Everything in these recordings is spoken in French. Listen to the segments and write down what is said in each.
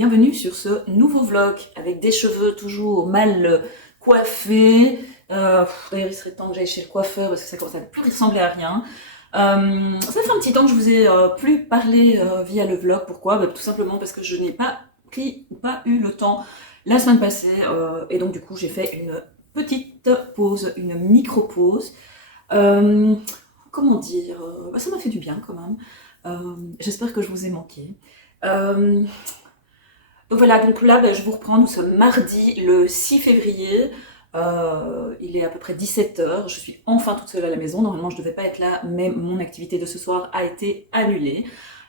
bienvenue sur ce nouveau vlog avec des cheveux toujours mal coiffés. D'ailleurs il serait temps que j'aille chez le coiffeur parce que ça commence à ne plus ressembler à rien. Ça fait un petit temps que je vous ai plus parlé via le vlog. Pourquoi? Tout simplement parce que je n'ai pas pris ou pas eu le temps la semaine passée et donc du coup j'ai fait une petite pause, une micro-pause. Comment dire, ça m'a fait du bien quand même. J'espère que je vous ai manqué. Donc voilà, donc là je vous reprends, nous sommes mardi le 6 février, il est à peu près 17h, je suis enfin toute seule à la maison, normalement je devais pas être là, mais mon activité de ce soir a été annulée.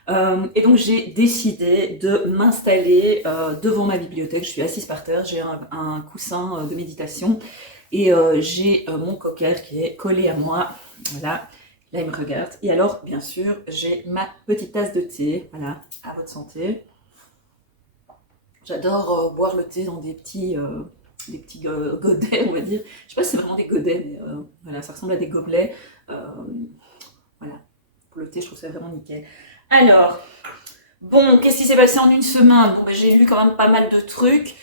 Et donc j'ai décidé de m'installer devant ma bibliothèque, je suis assise par terre, j'ai un coussin de méditation et j'ai mon cocker qui est collé à moi, voilà. Là, il me regarde. Et alors, bien sûr, j'ai ma petite tasse de thé. Voilà, à votre santé. J'adore boire le thé dans des petits godets, on va dire. Je sais pas si c'est vraiment des godets, mais voilà, ça ressemble à des gobelets. Euh, voilà, pour le thé, je trouve ça vraiment nickel. Alors, bon, qu'est-ce qui s'est passé en une semaine? Bon, j'ai lu quand même pas mal de trucs.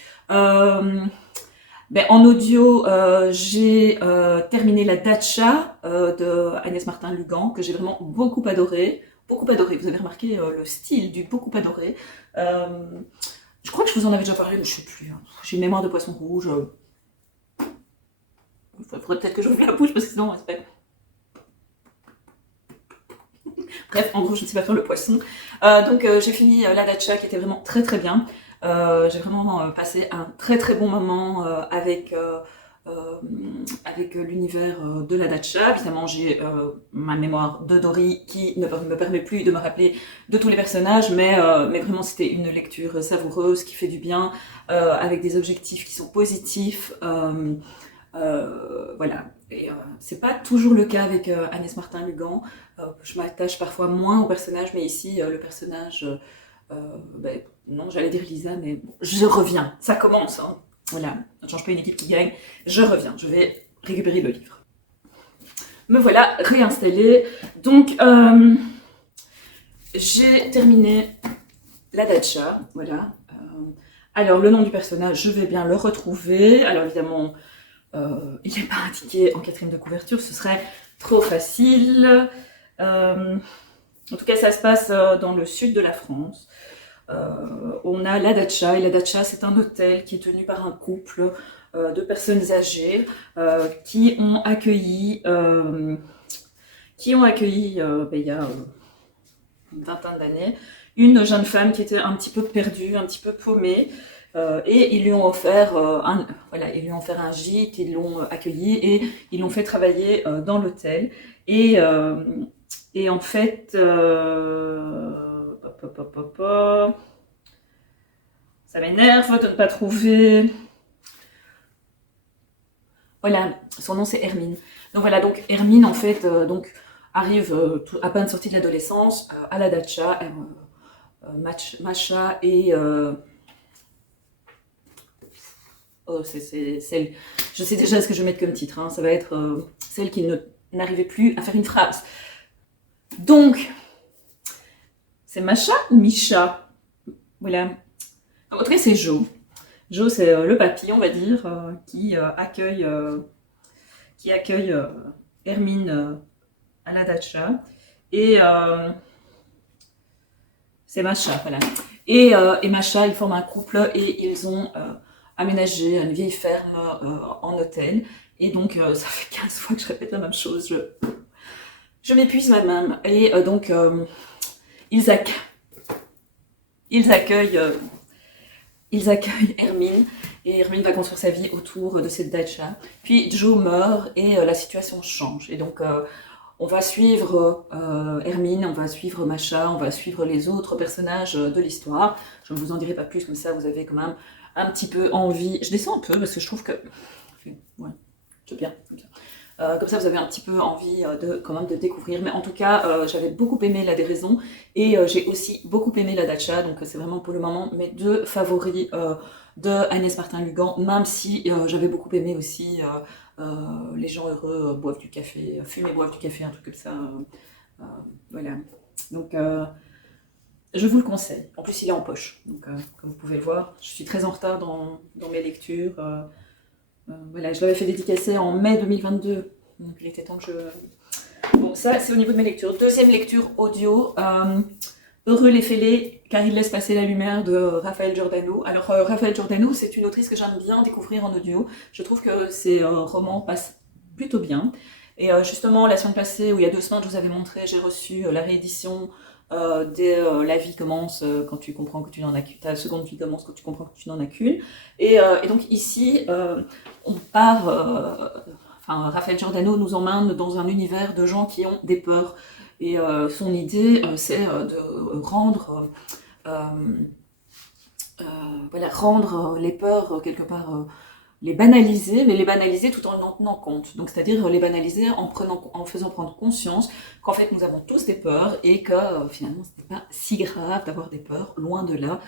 En audio, j'ai terminé la Dacha de Agnès Martin-Lugan, que j'ai vraiment beaucoup adoré. Beaucoup adoré. Vous avez remarqué le style du beaucoup adoré. Je crois que je vous en avais déjà parlé, mais je sais plus. Hein. J'ai une mémoire de poisson rouge. Il faudrait peut-être que j'ouvre la bouche parce que sinon, c'est pas... Bref, en gros, je ne sais pas faire le poisson. Donc, j'ai fini la Dacha qui était vraiment très très bien. J'ai vraiment passé un très très bon moment avec l'univers de la Dacha. Évidemment, j'ai ma mémoire de Dory qui ne me permet plus de me rappeler de tous les personnages, mais vraiment c'était une lecture savoureuse qui fait du bien, avec des objectifs qui sont positifs. Voilà. Et c'est pas toujours le cas avec Agnès Martin-Lugan. Je m'attache parfois moins au personnage, mais ici, le personnage... non, j'allais dire Lisa, mais bon, je reviens. Ça commence, hein. Voilà, on ne change pas une équipe qui gagne. Je reviens, je vais récupérer le livre. Me voilà réinstallée. Donc, j'ai terminé la Dacha, voilà. Alors, le nom du personnage, je vais bien le retrouver. Alors, évidemment, il n'est pas indiqué en quatrième de couverture, ce serait trop facile. En tout cas, ça se passe dans le sud de la France. On a la Dacha, et la Dacha, c'est un hôtel qui est tenu par un couple de personnes âgées qui ont accueilli il y a une vingtaine d'années une jeune femme qui était un petit peu perdue, un petit peu paumée. Et ils lui ont offert un gîte, ils l'ont accueilli et ils l'ont fait travailler dans l'hôtel. Et en fait, ça m'énerve de ne pas trouver. Voilà, son nom c'est Hermine. Donc voilà, donc Hermine en fait arrive à peine sortie de l'adolescence à la Dacha. Macha et c'est celle. Je sais déjà ce que je vais mettre comme titre. Hein, ça va être celle qui n'arrivait plus à faire une phrase. Donc, c'est Macha ou Micha? Voilà. En tout cas, c'est Jo. Jo, c'est le papy, on va dire, qui accueille Hermine à la Dacha. Et c'est Macha, voilà. Et Macha, ils forment un couple et ils ont aménagé une vieille ferme en hôtel. Et donc, ça fait 15 fois que je répète la même chose. Je m'épuise moi-même. Et donc, ils accueillent Hermine. Et Hermine va construire sa vie autour de cette Dacha. Puis Joe meurt et la situation change. Et donc, on va suivre Hermine, on va suivre Macha, on va suivre les autres personnages de l'histoire. Je ne vous en dirai pas plus, comme ça vous avez quand même un petit peu envie. Je descends un peu parce que je trouve que... Ouais, c'est bien. Comme ça vous avez un petit peu envie quand même de découvrir. Mais en tout cas, j'avais beaucoup aimé La Déraison et j'ai aussi beaucoup aimé La Dacha. Donc c'est vraiment pour le moment mes deux favoris de Agnès Martin-Lugan, même si j'avais beaucoup aimé aussi Les gens heureux boivent du café, fument et boivent du café, un truc comme ça. Voilà. Donc je vous le conseille. En plus, il est en poche. Donc, comme vous pouvez le voir, je suis très en retard dans mes lectures. Voilà, je l'avais fait dédicacer en mai 2022. Donc, il était temps que je... Bon, ça, c'est au niveau de mes lectures. Deuxième lecture audio. Heureux les fêlés, car il laisse passer la lumière de Raphaël Giordano. Alors, Raphaël Giordano, c'est une autrice que j'aime bien découvrir en audio. Je trouve que ses romans passent plutôt bien. Et justement, la semaine passée, ou il y a 2 semaines, je vous avais montré, j'ai reçu la réédition La vie commence quand tu comprends que tu n'en as qu'une. Ta seconde vie commence quand tu comprends que tu n'en as qu'une. Et donc ici, on part... Enfin, Raphaël Giordano nous emmène dans un univers de gens qui ont des peurs. Et son idée, c'est de rendre, voilà, rendre les peurs quelque part, les banaliser, mais les banaliser tout en tenant compte. Donc, c'est-à-dire les banaliser en faisant prendre conscience qu'en fait, nous avons tous des peurs et que finalement, ce n'est pas si grave d'avoir des peurs, loin de là.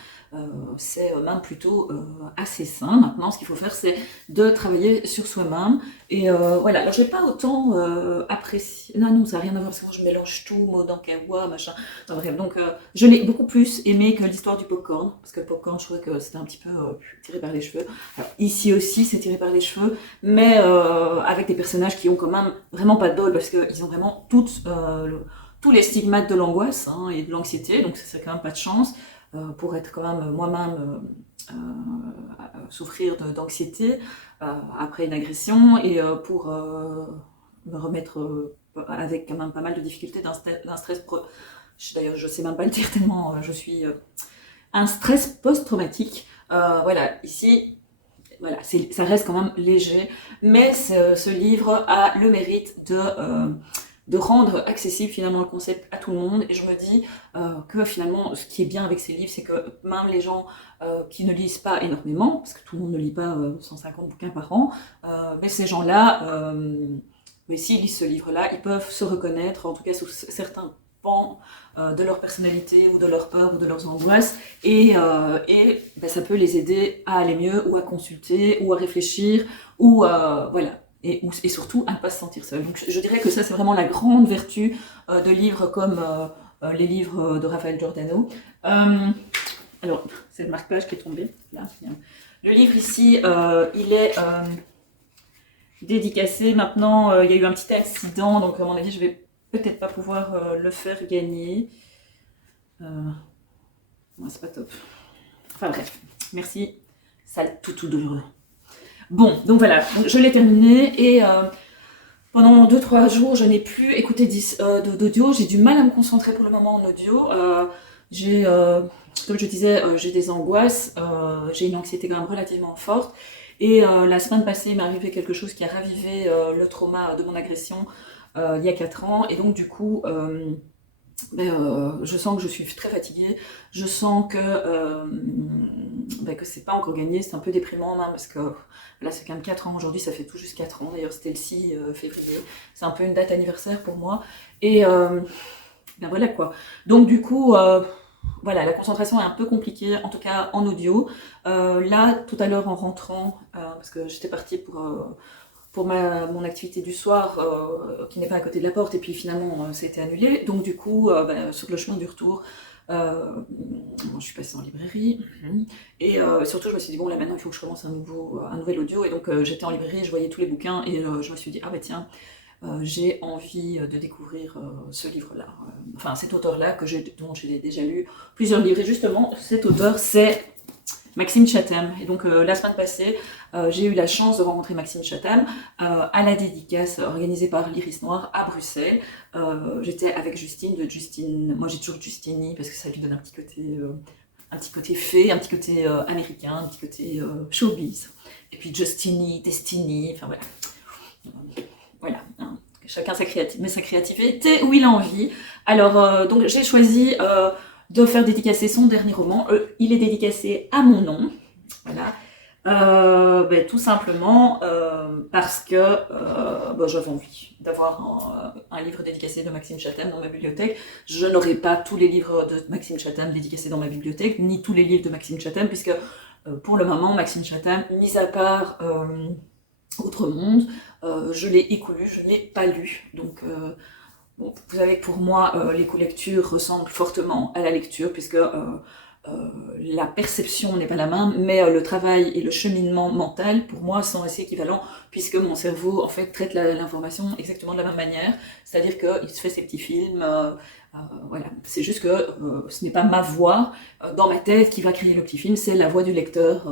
C'est même plutôt assez sain. Maintenant, ce qu'il faut faire, c'est de travailler sur soi-même. Et voilà, alors je n'ai pas autant apprécié... Non, ça n'a rien à voir, parce que moi, je mélange tout, Modankawa, machin. Enfin, bref, donc je l'ai beaucoup plus aimé que l'histoire du popcorn, parce que le popcorn, je trouvais que c'était un petit peu tiré par les cheveux. Alors, ici aussi, c'est tiré par les cheveux, mais avec des personnages qui ont quand même vraiment pas de bol, parce qu'ils ont vraiment tous les stigmates de l'angoisse et de l'anxiété, donc c'est quand même pas de chance. Pour être quand même moi-même souffrir d'anxiété après une agression et pour me remettre avec quand même pas mal de difficultés d'un stress d'ailleurs je sais même pas le dire tellement je suis un stress post-traumatique. Voilà, ici voilà, ça reste quand même léger, mais ce livre a le mérite de rendre accessible finalement le concept à tout le monde. Et je me dis que finalement, ce qui est bien avec ces livres, c'est que même les gens qui ne lisent pas énormément, parce que tout le monde ne lit pas 150 bouquins par an, mais ces gens-là, mais s'ils lisent ce livre-là, ils peuvent se reconnaître, en tout cas sous certains pans de leur personnalité ou de leur peur ou de leurs angoisses et ben, ça peut les aider à aller mieux ou à consulter ou à réfléchir ou voilà et surtout à ne pas se sentir seul. Donc je dirais que ça c'est vraiment la grande vertu de livres comme les livres de Raphaël Giordano. Alors c'est le marque-page qui est tombé là. Le livre ici il est dédicacé. Maintenant il y a eu un petit accident donc à mon avis je vais peut-être pas pouvoir le faire gagner. C'est pas top. Enfin bref, merci. Sale tout douloureux. Bon, donc voilà, donc, je l'ai terminé et pendant 2-3 jours, je n'ai plus écouté d'audio. J'ai du mal à me concentrer pour le moment en audio. Comme je disais, j'ai des angoisses, j'ai une anxiété quand même relativement forte. Et la semaine passée, il m'est arrivé quelque chose qui a ravivé le trauma de mon agression il y a 4 ans. Et donc du coup, je sens que je suis très fatiguée. Je sens que c'est pas encore gagné. C'est un peu déprimant même, parce que là c'est quand même 4 ans. Aujourd'hui ça fait tout juste 4 ans. D'ailleurs c'était le 6 février. C'est un peu une date anniversaire pour moi. Et ben voilà quoi. Donc du coup... voilà, la concentration est un peu compliquée, en tout cas en audio. Là, tout à l'heure en rentrant, parce que j'étais partie pour mon activité du soir, qui n'est pas à côté de la porte, et puis finalement ça a été annulé. Donc du coup, sur le chemin du retour, je suis passée en librairie, et surtout je me suis dit, bon là maintenant il faut que je commence un nouvel audio, et donc j'étais en librairie, je voyais tous les bouquins, et je me suis dit, ah bah tiens, j'ai envie de découvrir ce livre-là, enfin cet auteur-là dont j'ai déjà lu plusieurs livres. Et justement, cet auteur, c'est Maxime Chatham. Et donc la semaine passée, j'ai eu la chance de rencontrer Maxime Chatham à la dédicace organisée par l'Iris Noir à Bruxelles. J'étais avec Justine de Justine. Moi, j'ai toujours Justini parce que ça lui donne un petit côté fée, un petit côté américain, un petit côté showbiz. Et puis Justini, Destiny, enfin voilà. Voilà, hein. Chacun met sa créativité où il a envie. Alors, donc j'ai choisi de faire dédicacer son dernier roman. Il est dédicacé à mon nom, voilà. Tout simplement parce que j'avais envie d'avoir un livre dédicacé de Maxime Chatham dans ma bibliothèque. Je n'aurai pas tous les livres de Maxime Chatham dédicacés dans ma bibliothèque, ni tous les livres de Maxime Chatham, puisque pour le moment, Maxime Chatham, mis à part Autre Monde, je l'ai écoulu, je ne l'ai pas lu. Donc bon, vous savez que pour moi, l'éco-lecture ressemble fortement à la lecture, puisque la perception n'est pas la même, mais le travail et le cheminement mental, pour moi, sont assez équivalents, puisque mon cerveau, en fait, traite l'information exactement de la même manière, c'est-à-dire qu'il se fait ses petits films, voilà. C'est juste que ce n'est pas ma voix dans ma tête qui va créer le petit film, c'est la voix du lecteur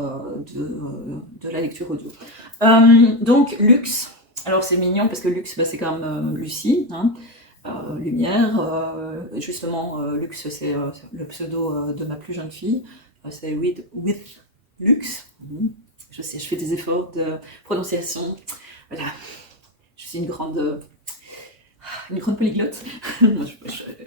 de la lecture audio. Donc, Luxe, alors c'est mignon, parce que Luxe, bah, c'est quand même Lucie, hein. Lumière, justement, Luxe, c'est le pseudo de ma plus jeune fille, c'est with Luxe. Je sais, je fais des efforts de prononciation, voilà, je suis une grande polyglotte.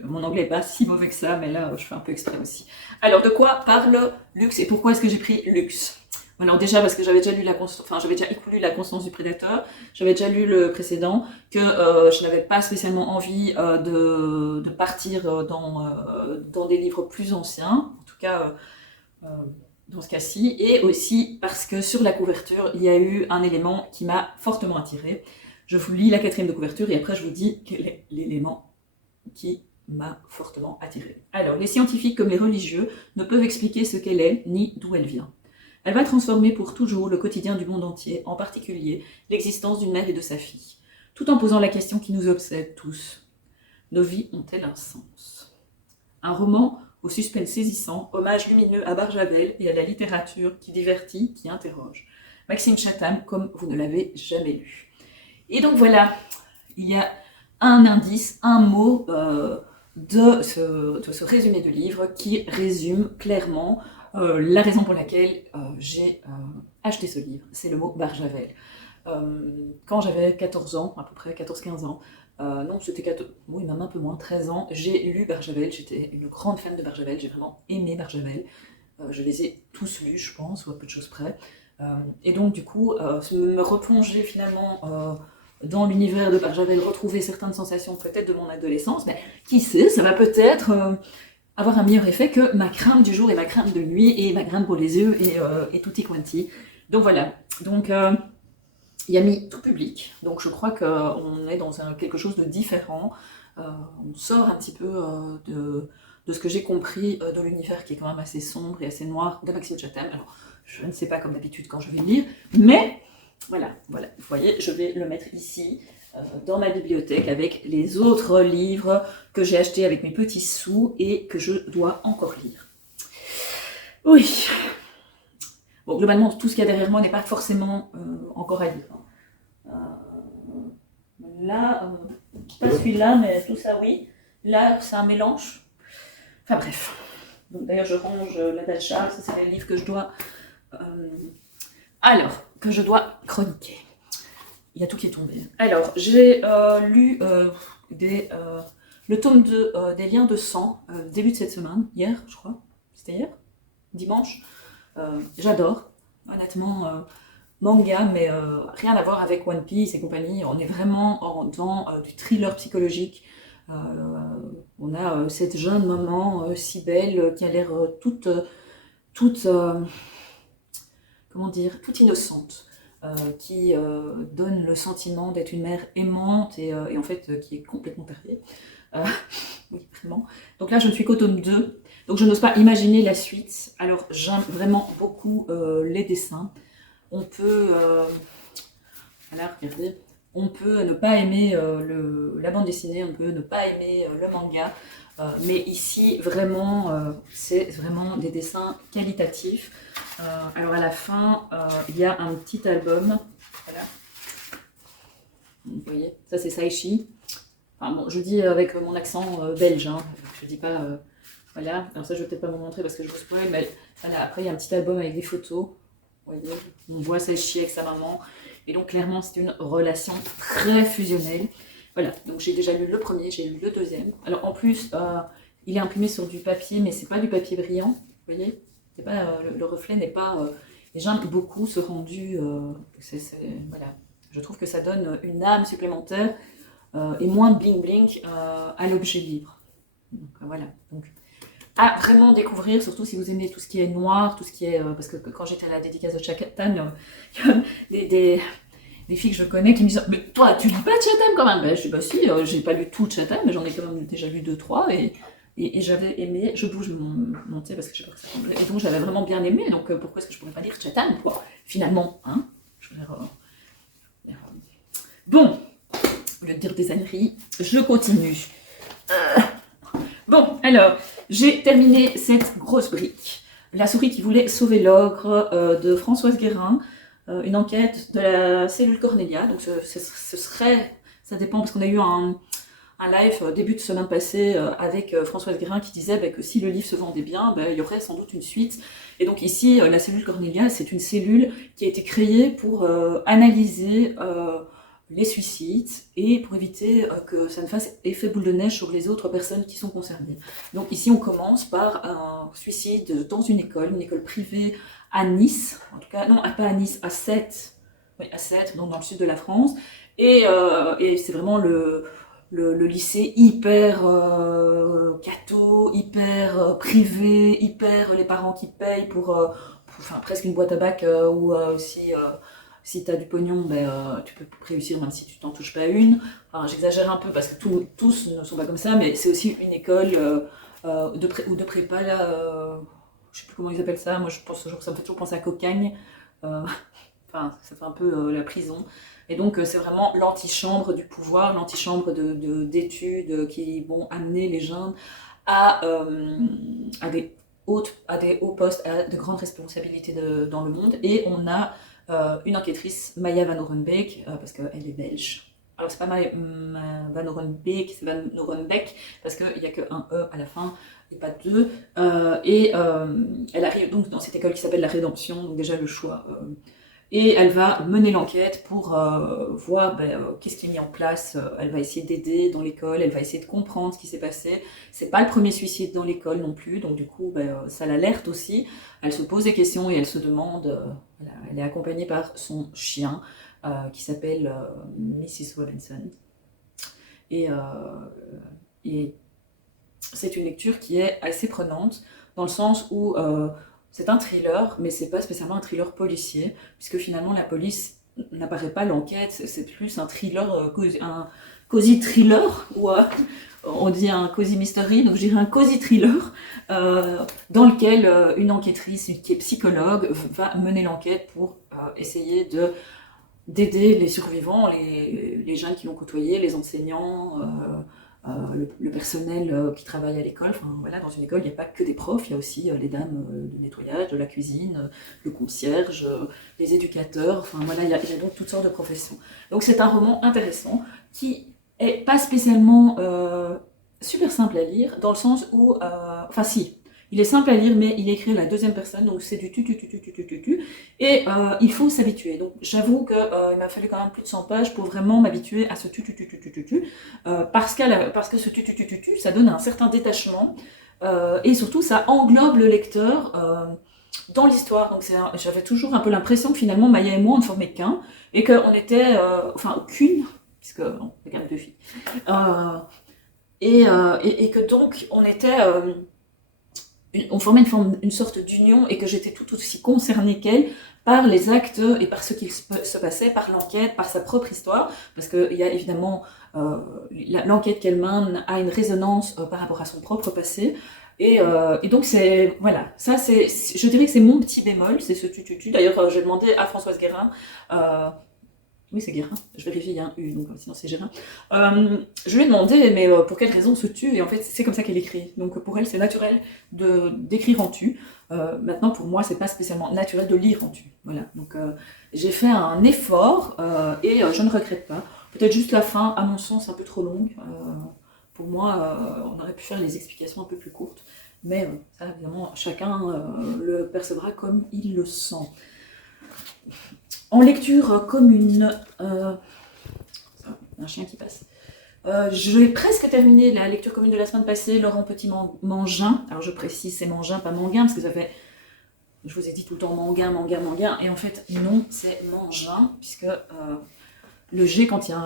Mon anglais n'est pas si mauvais que ça, mais là je fais un peu exprès aussi. Alors, de quoi parle Luxe et pourquoi est-ce que j'ai pris Luxe? Alors déjà parce que j'avais déjà lu j'avais déjà écoulu La Constance du Prédateur, j'avais déjà lu le précédent, que je n'avais pas spécialement envie de partir dans des livres plus anciens, en tout cas dans ce cas-ci, et aussi parce que sur la couverture, il y a eu un élément qui m'a fortement attirée. Je vous lis la 4e de couverture et après je vous dis quel est l'élément qui m'a fortement attirée. Alors, les scientifiques comme les religieux ne peuvent expliquer ce qu'elle est ni d'où elle vient. Elle va transformer pour toujours le quotidien du monde entier, en particulier l'existence d'une mère et de sa fille, tout en posant la question qui nous obsède tous. Nos vies ont-elles un sens? Un roman au suspense saisissant, hommage lumineux à Barjavel et à la littérature qui divertit, qui interroge. Maxime Chatham, comme vous ne l'avez jamais lu. Et donc voilà, il y a un indice, un mot de ce résumé de livre qui résume clairement la raison pour laquelle j'ai acheté ce livre. C'est le mot Barjavel. Quand j'avais 14 ans, à peu près 14-15 ans, non, c'était 14, oui, même un peu moins, 13 ans, j'ai lu Barjavel, j'étais une grande fan de Barjavel, j'ai vraiment aimé Barjavel. Je les ai tous lus, je pense, ou à peu de choses près. Et donc, du coup, me replonger finalement dans l'univers de Barjavel, retrouver certaines sensations peut-être de mon adolescence, mais qui sait, ça va peut-être avoir un meilleur effet que ma crainte du jour et ma crainte de nuit et ma crainte pour les yeux et tutti quanti. Donc voilà, donc il y a mis tout public, donc je crois qu'on est dans quelque chose de différent, on sort un petit peu de ce que j'ai compris de l'univers qui est quand même assez sombre et assez noir de Maxime Chatham. Alors, je ne sais pas comme d'habitude quand je vais le lire, mais voilà, vous voyez, je vais le mettre ici, dans ma bibliothèque, avec les autres livres que j'ai achetés avec mes petits sous et que je dois encore lire. Oui. Bon, globalement, tout ce qu'il y a derrière moi n'est pas forcément encore à lire. Là, pas celui-là, mais tout ça, oui. Là, c'est un mélange. Enfin bref. D'ailleurs, je range la d'achat, ça c'est les livres que je dois... que je dois chroniquer. Il y a tout qui est tombé. Alors, j'ai lu le tome 2 des Liens de sang, début de cette semaine, hier, je crois. C'était hier? Dimanche. J'adore, honnêtement, manga, mais rien à voir avec One Piece et compagnie. On est vraiment dans du thriller psychologique. On a cette jeune maman si belle qui a l'air toute comment dire, toute innocente, qui donne le sentiment d'être une mère aimante et en fait qui est complètement tarée. Oui, vraiment. Donc là, je ne suis qu'au tome 2, donc je n'ose pas imaginer la suite. Alors, j'aime vraiment beaucoup les dessins. On peut, voilà, regardez, on peut ne pas aimer la bande dessinée, on peut ne pas aimer le manga, mais ici, vraiment, c'est vraiment des dessins qualitatifs. Alors à la fin, il y a un petit album, voilà. Vous voyez, ça c'est Saishi. Enfin, bon, je dis avec mon accent belge, hein. Je dis pas, voilà. Alors ça je vais peut-être pas vous montrer parce que je vous spoil, mais voilà. Après il y a un petit album avec des photos. Vous voyez, on voit Saishi avec sa maman. Et donc clairement c'est une relation très fusionnelle. Voilà, donc j'ai déjà lu le premier, j'ai lu le deuxième. Alors en plus, il est imprimé sur du papier, mais c'est pas du papier brillant, vous voyez, c'est pas, le reflet n'est pas... et j'aime beaucoup ce rendu, voilà. Je trouve que ça donne une âme supplémentaire et moins bling-bling à l'objet libre. Donc voilà, donc à vraiment découvrir, surtout si vous aimez tout ce qui est noir, tout ce qui est... parce que quand j'étais à la dédicace de Chatham, il y a des filles que je connais qui me disent « Mais toi, tu lis pas Chatham quand même ?» Ben, je dis « Bah si, j'ai pas lu tout Chatham, mais j'en ai quand même déjà lu 2-3 et j'avais aimé, je bouge mon thé parce que j'ai peur que ça tombe. Et donc j'avais vraiment bien aimé, donc pourquoi est-ce que je pourrais pas lire Chatham quoi, finalement, hein. Je veux dire, bon, au lieu de dire des âneries, je continue. Bon, alors, j'ai terminé cette grosse brique. La souris qui voulait sauver l'ogre de Françoise Guérin, une enquête de la cellule Cornelia. Donc ce serait, ça dépend parce qu'on a eu un live début de semaine passée avec Françoise Guérin qui disait que si le livre se vendait bien, il y aurait sans doute une suite. Et donc ici, la cellule Cornelia, c'est une cellule qui a été créée pour analyser les suicides et pour éviter que ça ne fasse effet boule de neige sur les autres personnes qui sont concernées. Donc ici, on commence par un suicide dans une école privée à Nice, en tout cas, non, pas à Nice, à Sète, oui, à Sète, donc dans le sud de la France. Et c'est vraiment le lycée hyper catho, hyper privé, hyper les parents qui payent pour enfin, presque une boîte à bac où si tu as du pognon, tu peux réussir même si tu t'en touches pas une. Enfin, j'exagère un peu parce que tous ne sont pas comme ça, mais c'est aussi une école de prépa, là, je sais plus comment ils appellent ça, moi je pense toujours, ça me fait toujours penser à Cocagne, enfin ça fait un peu la prison. Et donc c'est vraiment l'antichambre du pouvoir, l'antichambre d'études qui vont amener les jeunes à des hauts postes, à de grandes responsabilités dans le monde. Et on a une enquêtrice, Maya Van Orenbeek, parce qu'elle est belge. Alors c'est pas Van Orenbeek, c'est Van Orenbeek, parce qu'il n'y a qu'un E à la fin, et pas deux. Elle arrive donc dans cette école qui s'appelle la Rédemption, donc déjà le choix. Et elle va mener l'enquête pour voir qu'est-ce qui est mis en place. Elle va essayer d'aider dans l'école, elle va essayer de comprendre ce qui s'est passé. C'est pas le premier suicide dans l'école non plus, donc du coup ça l'alerte aussi. Elle se pose des questions et elle se demande, elle est accompagnée par son chien qui s'appelle Mrs. Robinson. Et c'est une lecture qui est assez prenante dans le sens où c'est un thriller, mais c'est pas spécialement un thriller policier, puisque finalement la police n'apparaît pas l'enquête, c'est plus un thriller, un cozy thriller, ou on dit un cozy mystery, donc je dirais un cozy thriller, dans lequel une enquêtrice qui est psychologue va mener l'enquête pour essayer d'aider les survivants, les jeunes qui l'ont côtoyé, les enseignants, le personnel qui travaille à l'école. Enfin, voilà, dans une école, il n'y a pas que des profs, il y a aussi les dames de nettoyage, de la cuisine, le concierge, les éducateurs. Enfin, voilà, il y a donc toutes sortes de professions. Donc c'est un roman intéressant qui est pas spécialement super simple à lire, dans le sens où, enfin si, il est simple à lire, mais il est écrit à la deuxième personne, donc c'est du tu, et il faut s'habituer. Donc j'avoue qu'il m'a fallu quand même plus de 100 pages pour vraiment m'habituer à ce tu, parce que ce tu, ça donne un certain détachement, et surtout ça englobe le lecteur dans l'histoire. Donc j'avais toujours un peu l'impression que finalement Maya et moi on ne formait qu'un, et qu'on était, enfin qu'une, puisque on regarde deux filles, et que donc on était... on formait une sorte d'union et que j'étais tout aussi concernée qu'elle par les actes et par ce qui se passait, par l'enquête, par sa propre histoire, parce qu'il y a évidemment l'enquête qu'elle mène a une résonance par rapport à son propre passé, et donc c'est, voilà, ça c'est, je dirais que c'est mon petit bémol, c'est ce tu. D'ailleurs j'ai demandé à Françoise Guérin, oui, c'est Guérin, je vérifie, il y a un U, donc sinon c'est Guérin. Je lui ai demandé, mais pour quelle raison ce tu? Et en fait, c'est comme ça qu'elle écrit. Donc pour elle, c'est naturel d'écrire en tu. Maintenant, pour moi, c'est pas spécialement naturel de lire en tu. Voilà. Donc j'ai fait un effort et je ne regrette pas. Peut-être juste la fin, à mon sens, un peu trop longue. Pour moi, on aurait pu faire les explications un peu plus courtes. Mais ça, évidemment, chacun le percevra comme il le sent. En lecture commune, un chien qui passe. J'ai presque terminé la lecture commune de la semaine passée, Laurent Petit-Mangin. Alors je précise, c'est Mangin, pas Manguin, parce que ça fait... Je vous ai dit tout le temps Manguin, et en fait non, c'est Mangin, puisque le G, quand il y a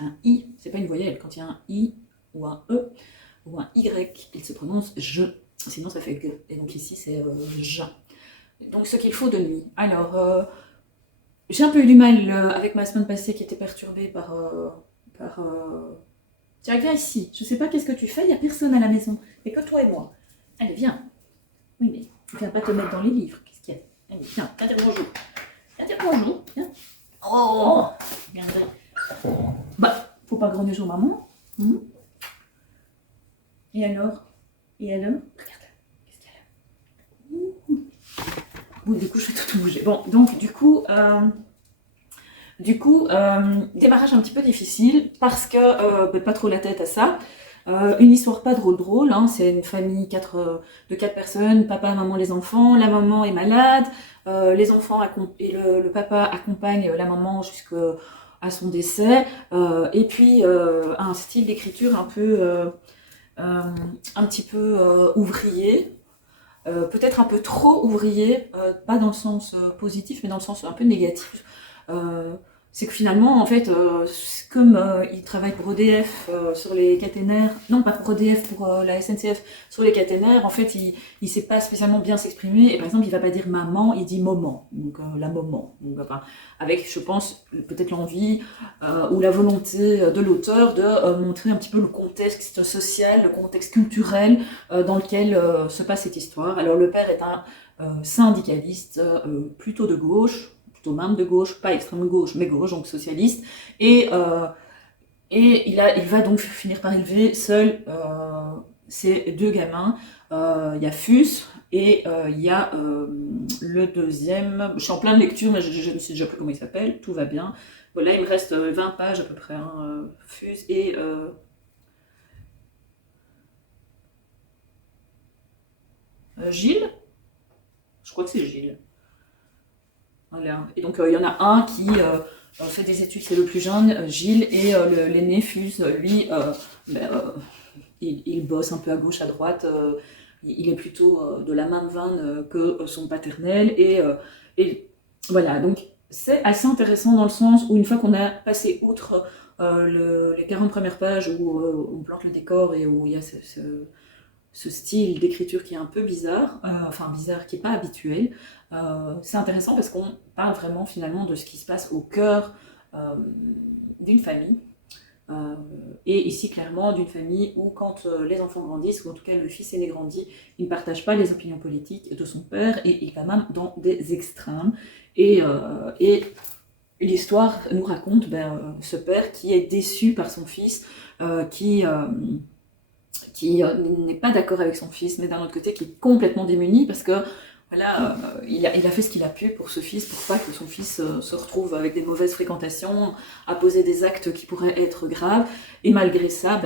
un I, c'est pas une voyelle, quand il y a un I ou un E ou un Y, il se prononce je, sinon ça fait que. Et donc ici c'est ja. Donc ce qu'il faut de nuit. Alors, j'ai un peu eu du mal avec ma semaine passée qui était perturbée par tiens, viens ici. Je sais pas qu'est-ce que tu fais, il n'y a personne à la maison. Il n'y a que toi et moi. Allez, viens. Oui, mais viens pas te mettre dans les livres. Qu'est-ce qu'il y a? Allez, viens, viens dire bonjour. Viens dire bonjour. Viens. Oh, regardez. Bah, faut pas grogner sur maman. Et alors? Et alors? Regarde. Qu'est-ce qu'il y a là? Bon, du coup, je vais tout bouger. Bon, donc, démarrage un petit peu difficile parce que pas trop la tête à ça. Une histoire pas drôle, hein, c'est une famille de 4 personnes, papa, maman, les enfants. La maman est malade, les enfants et le papa accompagne la maman jusqu'à son décès. Et puis un style d'écriture un petit peu ouvrier. Peut-être un peu trop ouvrier, pas dans le sens positif, mais dans le sens un peu négatif. C'est que finalement, en fait, comme il travaille pour EDF sur les caténaires, non pas pour EDF, pour la SNCF sur les caténaires, en fait, il sait pas spécialement bien s'exprimer. Et par exemple, il va pas dire maman, il dit moment, donc la maman. Donc, enfin, avec, je pense, peut-être l'envie ou la volonté de l'auteur de montrer un petit peu le contexte social, le contexte culturel dans lequel se passe cette histoire. Alors, le père est un syndicaliste plutôt de gauche, plutôt même de gauche, pas extrême gauche, mais gauche, donc socialiste, et il va donc finir par élever seul ces 2 gamins. Il y a Fus et il y a le deuxième, je suis en pleine lecture, mais je ne sais déjà plus comment il s'appelle, tout va bien. Voilà, il me reste 20 pages à peu près, hein, Fus et... Gilles. Je crois que c'est Gilles. Voilà. Et donc il y en a un qui fait des études, c'est le plus jeune, Gilles, et l'aîné Fuse, lui, il bosse un peu à gauche, à droite, il est plutôt de la même veine que son paternel, et voilà, donc c'est assez intéressant dans le sens où une fois qu'on a passé outre les 40 premières pages où on plante le décor et où il y a ce style d'écriture qui est un peu bizarre, enfin bizarre, qui n'est pas habituel. C'est intéressant parce qu'on parle vraiment finalement de ce qui se passe au cœur d'une famille. Et ici clairement d'une famille où quand les enfants grandissent, ou en tout cas le fils aîné grandit, il ne partage pas les opinions politiques de son père et il va même dans des extrêmes. Et l'histoire nous raconte ce père qui est déçu par son fils, qui n'est pas d'accord avec son fils, mais d'un autre côté qui est complètement démuni parce que voilà, il a fait ce qu'il a pu pour ce fils, pour pas que son fils se retrouve avec des mauvaises fréquentations, à poser des actes qui pourraient être graves. Et malgré ça,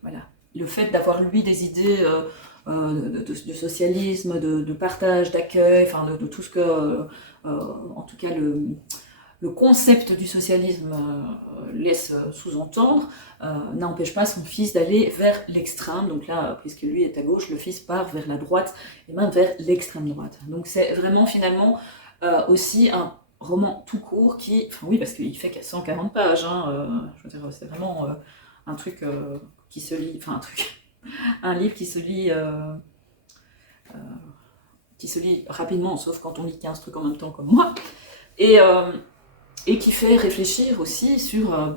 voilà, le fait d'avoir lui des idées de socialisme, de partage, d'accueil, enfin de tout ce que, en tout cas le concept du socialisme laisse sous-entendre, n'empêche pas son fils d'aller vers l'extrême. Donc là, puisque lui est à gauche, le fils part vers la droite et même vers l'extrême droite. Donc c'est vraiment finalement aussi un roman tout court qui, enfin oui, parce qu'il fait qu'à 140 pages, hein, je veux dire, c'est vraiment un truc qui se lit, enfin un livre qui se lit rapidement, sauf quand on lit 15 trucs en même temps comme moi. Et qui fait réfléchir aussi sur,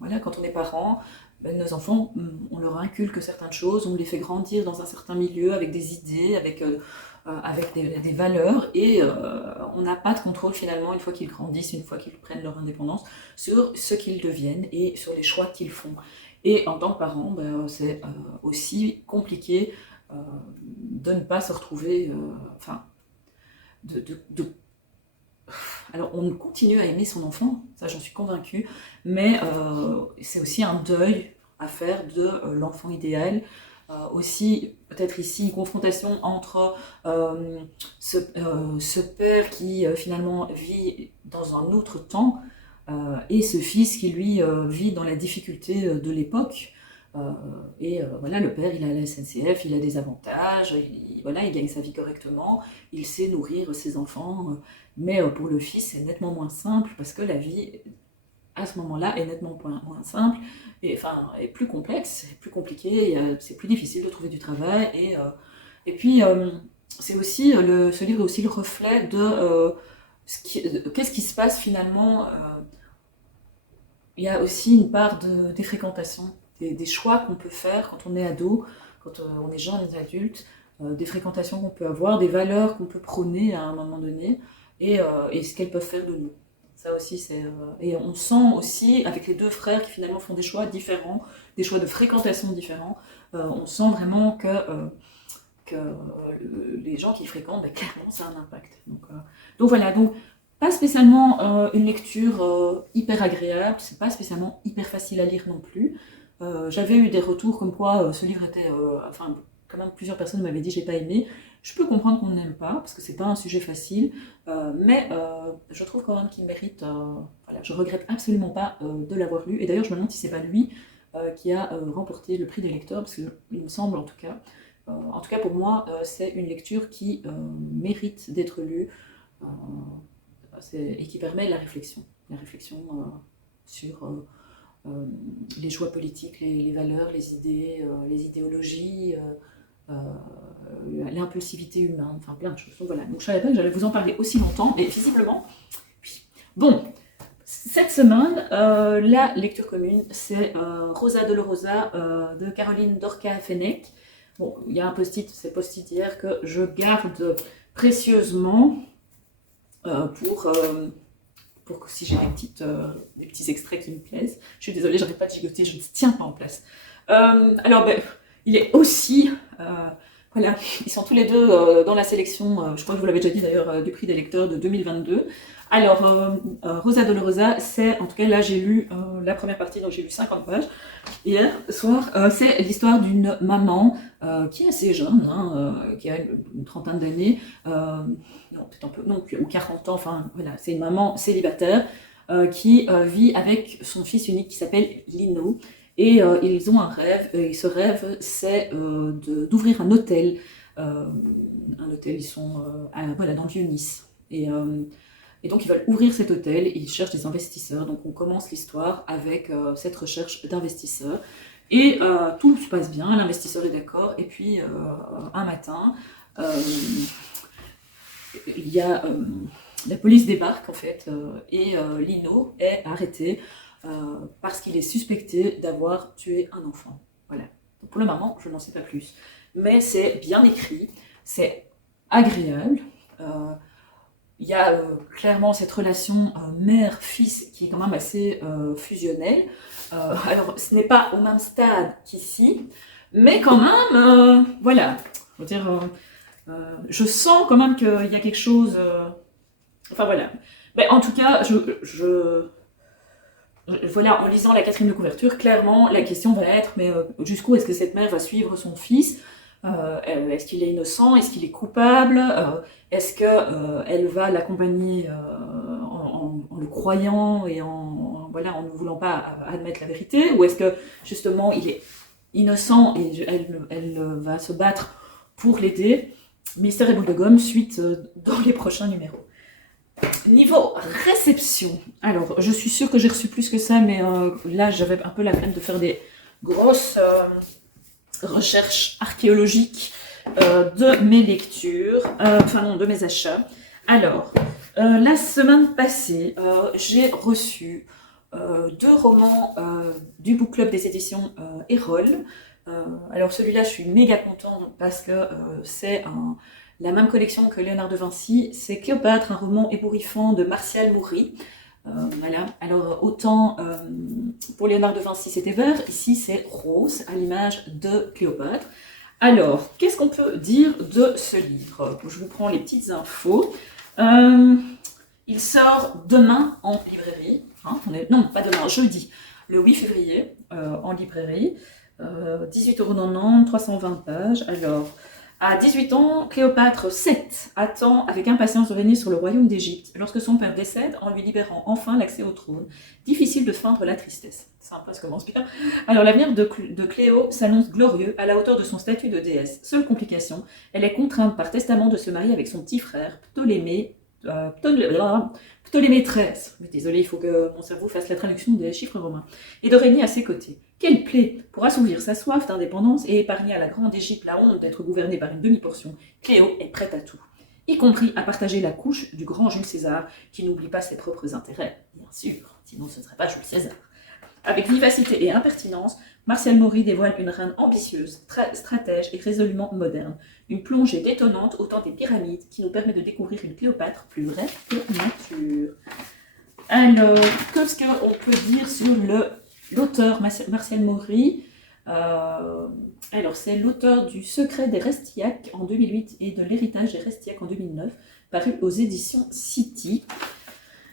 voilà, quand on est parent, nos enfants, on leur inculque certaines choses, on les fait grandir dans un certain milieu avec des idées, avec des valeurs, et on n'a pas de contrôle finalement une fois qu'ils grandissent, une fois qu'ils prennent leur indépendance, sur ce qu'ils deviennent et sur les choix qu'ils font. Et en tant que parent, c'est aussi compliqué de ne pas se retrouver, enfin, alors on continue à aimer son enfant, ça j'en suis convaincue, mais c'est aussi un deuil à faire de l'enfant idéal. Aussi, peut-être ici, une confrontation entre ce père qui finalement vit dans un autre temps et ce fils qui lui vit dans la difficulté de l'époque. Voilà, le père, il a la SNCF, il a des avantages, voilà, il gagne sa vie correctement, il sait nourrir ses enfants, mais pour le fils, c'est nettement moins simple parce que la vie, à ce moment-là, est nettement moins simple, et enfin, est plus complexe, est plus compliqué, c'est plus difficile de trouver du travail, et puis, c'est aussi, ce livre est aussi le reflet de qu'est-ce qui se passe finalement. Il y a aussi une part des fréquentations, des choix qu'on peut faire quand on est ado, quand on est jeune et adulte, des fréquentations qu'on peut avoir, des valeurs qu'on peut prôner à un moment donné, et ce qu'elles peuvent faire de nous. Ça aussi, et on sent aussi, avec les deux frères qui finalement font des choix différents, des choix de fréquentation différents, on sent vraiment que les gens qui fréquentent, ben, clairement, ça a un impact. Donc voilà, donc pas spécialement une lecture hyper agréable, c'est pas spécialement hyper facile à lire non plus. J'avais eu des retours comme quoi ce livre était... enfin, quand même, plusieurs personnes m'avaient dit j'ai pas aimé. Je peux comprendre qu'on n'aime pas, parce que c'est pas un sujet facile, mais je trouve quand même qu'il mérite... voilà, je regrette absolument pas de l'avoir lu, et d'ailleurs je me demande si c'est pas lui qui a remporté le prix des lecteurs, parce qu'il me semble en tout cas pour moi, c'est une lecture qui mérite d'être lue, et qui permet la réflexion sur les choix politiques, les valeurs, les idées, les idéologies, l'impulsivité humaine, enfin plein de choses. Donc voilà, donc je savais pas que j'allais vous en parler aussi longtemps, et visiblement, oui. Bon, cette semaine, la lecture commune, c'est Rosa Dolorosa de Caroline Dorca-Fenech. Bon, il y a un post-it, c'est post-it hier que je garde précieusement pour que si j'ai des petits extraits qui me plaisent. Je suis désolée, j'arrête pas de gigoter, je ne tiens pas en place. Alors, ben, il est aussi... voilà, ils sont tous les deux dans la sélection, je crois que je vous l'avais déjà dit d'ailleurs, du prix des lecteurs de 2022. Alors, Rosa Dolorosa, c'est, en tout cas là j'ai lu la première partie, donc j'ai lu 50 pages hier soir. C'est l'histoire d'une maman qui est assez jeune, qui a une trentaine d'années, non, peut-être un peu, non, ou 40 ans, enfin voilà, c'est une maman célibataire qui vit avec son fils unique qui s'appelle Lino. Et ils ont un rêve, et ce rêve, c'est d'ouvrir un hôtel. Ils sont voilà, dans le Vieux-Nice. Et donc, ils veulent ouvrir cet hôtel, et ils cherchent des investisseurs. Donc, on commence l'histoire avec cette recherche d'investisseurs. Et tout se passe bien, l'investisseur est d'accord. Et puis, un matin, il y a la police débarque, en fait, et Lino est arrêté parce qu'il est suspecté d'avoir tué un enfant. Voilà. Donc pour le moment, je n'en sais pas plus. Mais c'est bien écrit, c'est agréable. Il y a clairement cette relation mère-fils qui est quand même assez fusionnelle. Alors, ce n'est pas au même stade qu'ici, mais quand même, voilà. Je veux dire, je sens quand même qu'il y a quelque chose... enfin voilà. Mais en tout cas, voilà, en lisant la quatrième de couverture, clairement, la question va être, mais jusqu'où est-ce que cette mère va suivre son fils? Est-ce qu'il est innocent? Est-ce qu'il est coupable? Est-ce qu'elle va l'accompagner en le croyant et voilà, en ne voulant pas admettre la vérité? Ou est-ce que, justement, il est innocent et elle va se battre pour l'aider? Mystère et boule de gomme, suite dans les prochains numéros. Niveau réception, alors je suis sûre que j'ai reçu plus que ça, mais là j'avais un peu la peine de faire des grosses recherches archéologiques de mes lectures, enfin non, de mes achats. Alors, la semaine passée, j'ai reçu 2 romans du book club des éditions Erol. Alors celui-là, je suis méga contente parce que c'est la même collection que Léonard de Vinci, c'est Cléopâtre, un roman ébouriffant de Martial Maury. Voilà. Alors autant pour Léonard de Vinci c'était vert, ici c'est rose, à l'image de Cléopâtre. Alors, qu'est-ce qu'on peut dire de ce livre? Je vous prends les petites infos. Il sort demain en librairie. Non, pas demain, jeudi, le 8 février, en librairie. 18,90 €, 320 pages. Alors, à 18 ans, Cléopâtre 7 attend avec impatience de régner sur le royaume d'Égypte. Lorsque son père décède, en lui libérant enfin l'accès au trône, difficile de feindre la tristesse. C'est un peu ce commence bien. Alors l'avenir de Cléo s'annonce glorieux à la hauteur de son statut de déesse. Seule complication, elle est contrainte par testament de se marier avec son petit frère, Ptolémée XIII. Désolé, il faut que mon cerveau fasse la traduction des chiffres romains. Et de régner à ses côtés. Quelle plaie! Pour assouvir sa soif d'indépendance et épargner à la grande Égypte la honte d'être gouvernée par une demi-portion, Cléo est prête à tout. y compris à partager la couche du grand Jules César, qui n'oublie pas ses propres intérêts, bien sûr, sinon ce ne serait pas Jules César. Avec vivacité et impertinence, Martial Maury dévoile une reine ambitieuse, stratège et résolument moderne. Une plongée détonnante au temps des pyramides qui nous permet de découvrir une Cléopâtre plus vraie que nature. Alors, qu'est-ce qu'on peut dire sur l'auteur Martial Maury? Alors, c'est l'auteur du Secret des Rastignac en 2008 et de L'Héritage des Rastignac en 2009, paru aux éditions City.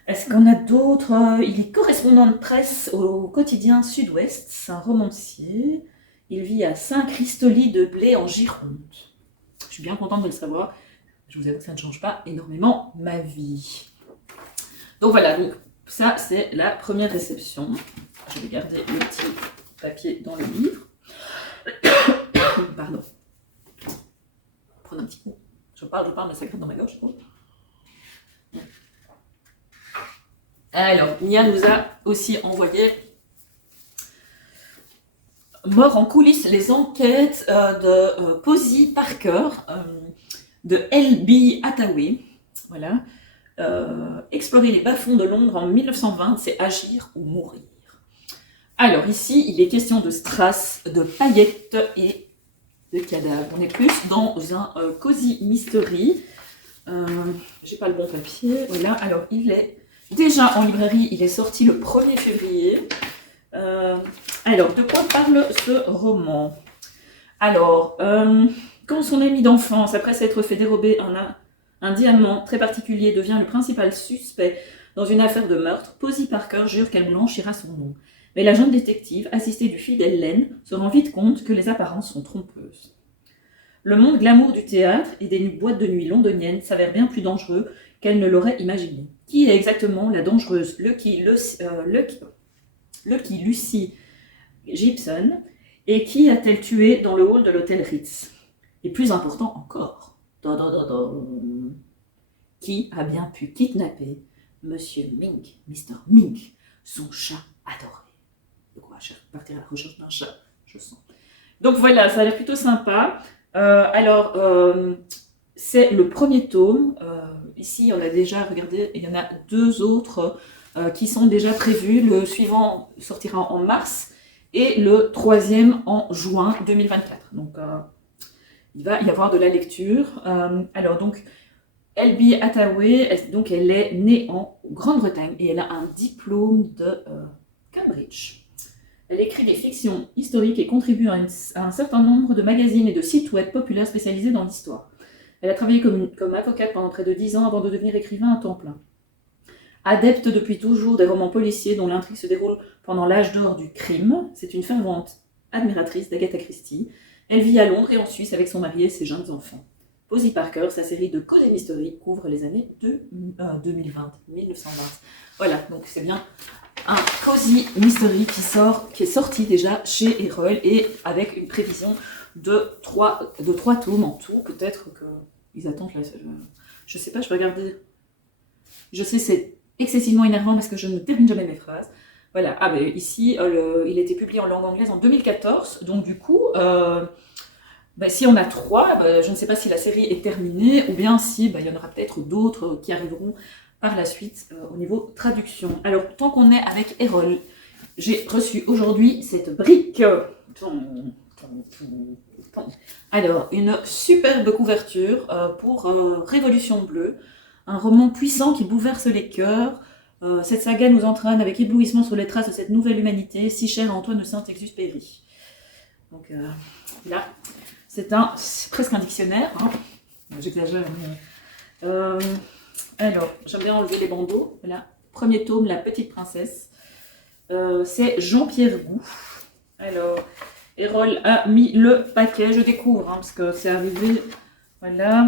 Est-ce qu'on a d'autres? Il est correspondant de presse au quotidien Sud-Ouest, c'est un romancier. Il vit à Saint-Christoly-de-Blé en Gironde. Je suis bien contente de le savoir. Je vous avoue que ça ne change pas énormément ma vie. Donc voilà, donc ça c'est la première réception. Je vais garder le petit papier dans le livre. Pardon. Prenez un petit coup. Je parle, mais ça gratte dans ma gorge. Alors, Nia nous a aussi envoyé Mort en coulisses, les enquêtes de Posey Parker, de L.B. Hathaway. Voilà. Explorer les bas-fonds de Londres en 1920, c'est agir ou mourir. Alors ici, il est question de strass, de paillettes et de cadavres. On est plus dans un cozy mystery. J'ai pas le bon papier. Voilà. Alors il est déjà en librairie. Il est sorti le 1er février. Alors de quoi parle ce roman? Alors quand son ami d'enfance, après s'être fait dérober un diamant très particulier, devient le principal suspect dans une affaire de meurtre, Posey Parker jure qu'elle blanchira son nom. Mais la jeune détective, assistée du fidèle Len, se rend vite compte que les apparences sont trompeuses. Le monde glamour du théâtre et des boîtes de nuit londoniennes s'avère bien plus dangereux qu'elle ne l'aurait imaginé. Qui est exactement la dangereuse Lucky Lucy Gibson, et qui a-t-elle tué dans le hall de l'hôtel Ritz? Et plus important encore, qui a bien pu kidnapper Monsieur Mink, Mr. Mink, son chat adoré? De quoi partir à la recherche d'un chat, je sens. Donc voilà, ça a l'air plutôt sympa. C'est le premier tome. Ici, on a déjà regardé, il y en a 2 autres qui sont déjà prévus. Le suivant sortira en mars et le 3e en juin 2024. Donc, il va y avoir de la lecture. Alors, donc, L.B. Hathaway, donc, elle est née en Grande-Bretagne et elle a un diplôme de Cambridge. Elle écrit des fictions historiques et contribue à un certain nombre de magazines et de sites web populaires spécialisés dans l'histoire. Elle a travaillé comme avocate pendant près de 10 ans avant de devenir écrivain à temps plein. Adepte depuis toujours des romans policiers dont l'intrigue se déroule pendant l'âge d'or du crime, c'est une fervente admiratrice d'Agatha Christie. Elle vit à Londres et en Suisse avec son mari et ses jeunes enfants. Posey Parker, sa série de cozy mystery, couvre les années 1920. Voilà, donc c'est bien un cozy mystery qui est sorti déjà chez Erol et avec une prévision de 3 tomes en tout. Peut-être qu'ils attendent je sais pas, je vais regarder. Je sais, c'est excessivement énervant parce que je ne termine jamais mes phrases. Voilà, ben ici, il a été publié en langue anglaise en 2014, donc du coup, si on a 3, je ne sais pas si la série est terminée ou bien si il y en aura peut-être d'autres qui arriveront par la suite au niveau traduction. Alors, tant qu'on est avec Erol, j'ai reçu aujourd'hui cette brique. Alors, une superbe couverture pour Révolution Bleue, un roman puissant qui bouleverse les cœurs. Cette saga nous entraîne avec éblouissement sur les traces de cette nouvelle humanité, si chère à Antoine de Saint-Exupéry. Donc là, c'est presque un dictionnaire, hein. J'exagère. Alors, j'aime bien enlever les bandeaux. Voilà, premier tome, La Petite Princesse. C'est Jean-Pierre Gou. Alors, Erol a mis le paquet. Je découvre, parce que c'est arrivé. Voilà.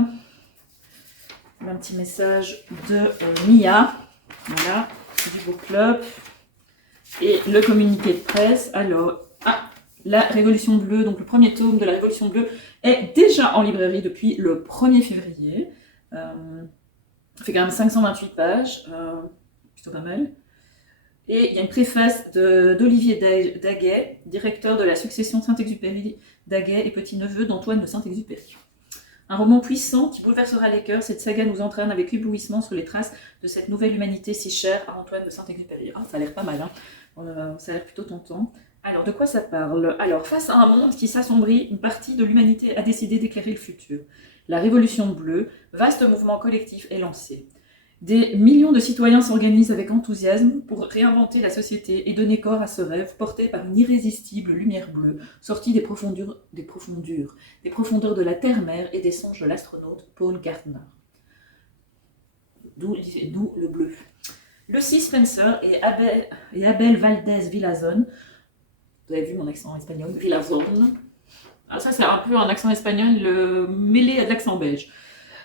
Un petit message de Mia. Voilà, du beau club. Et le communiqué de presse. Alors, la Révolution Bleue, donc le premier tome de la Révolution Bleue, est déjà en librairie depuis le 1er février. Ça fait quand même 528 pages, plutôt pas mal. Et il y a une préface d'Olivier Daguet, directeur de la succession Saint-Exupéry, Daguet et petit-neveu d'Antoine de Saint-Exupéry. Un roman puissant qui bouleversera les cœurs. Cette saga nous entraîne avec éblouissement sur les traces de cette nouvelle humanité si chère à Antoine de Saint-Exupéry. Ah, ça a l'air pas mal, hein. Ça a l'air plutôt tentant. Alors, de quoi ça parle? Alors, face à un monde qui s'assombrit, une partie de l'humanité a décidé d'éclairer le futur. La Révolution bleue, vaste mouvement collectif, est lancé. Des millions de citoyens s'organisent avec enthousiasme pour réinventer la société et donner corps à ce rêve porté par une irrésistible lumière bleue sortie des profondeurs de la terre-mère et des songes de l'astronaute Paul Gardner. D'où le bleu. Lucy Spencer et Abel Valdez Villazón, vous avez vu mon accent espagnol, Villazón, ça c'est un peu un accent espagnol mêlé à de l'accent belge,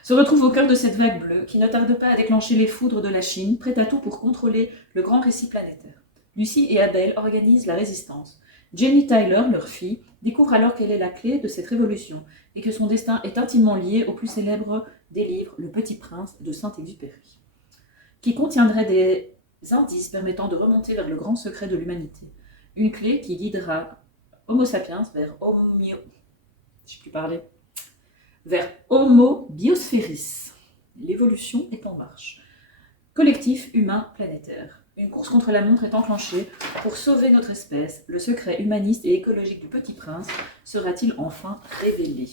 se retrouve au cœur de cette vague bleue qui ne tarde pas à déclencher les foudres de la Chine, prête à tout pour contrôler le grand récit planétaire. Lucy et Abel organisent la résistance. Jenny Tyler, leur fille, découvre alors qu'elle est la clé de cette révolution et que son destin est intimement lié au plus célèbre des livres, Le Petit Prince de Saint-Exupéry, qui contiendrait des indices permettant de remonter vers le grand secret de l'humanité. Une clé qui guidera Homo sapiens vers Homo Biosphéris. L'évolution est en marche. Collectif humain planétaire. Une course contre la montre est enclenchée pour sauver notre espèce. Le secret humaniste et écologique du Petit Prince sera-t-il enfin révélé?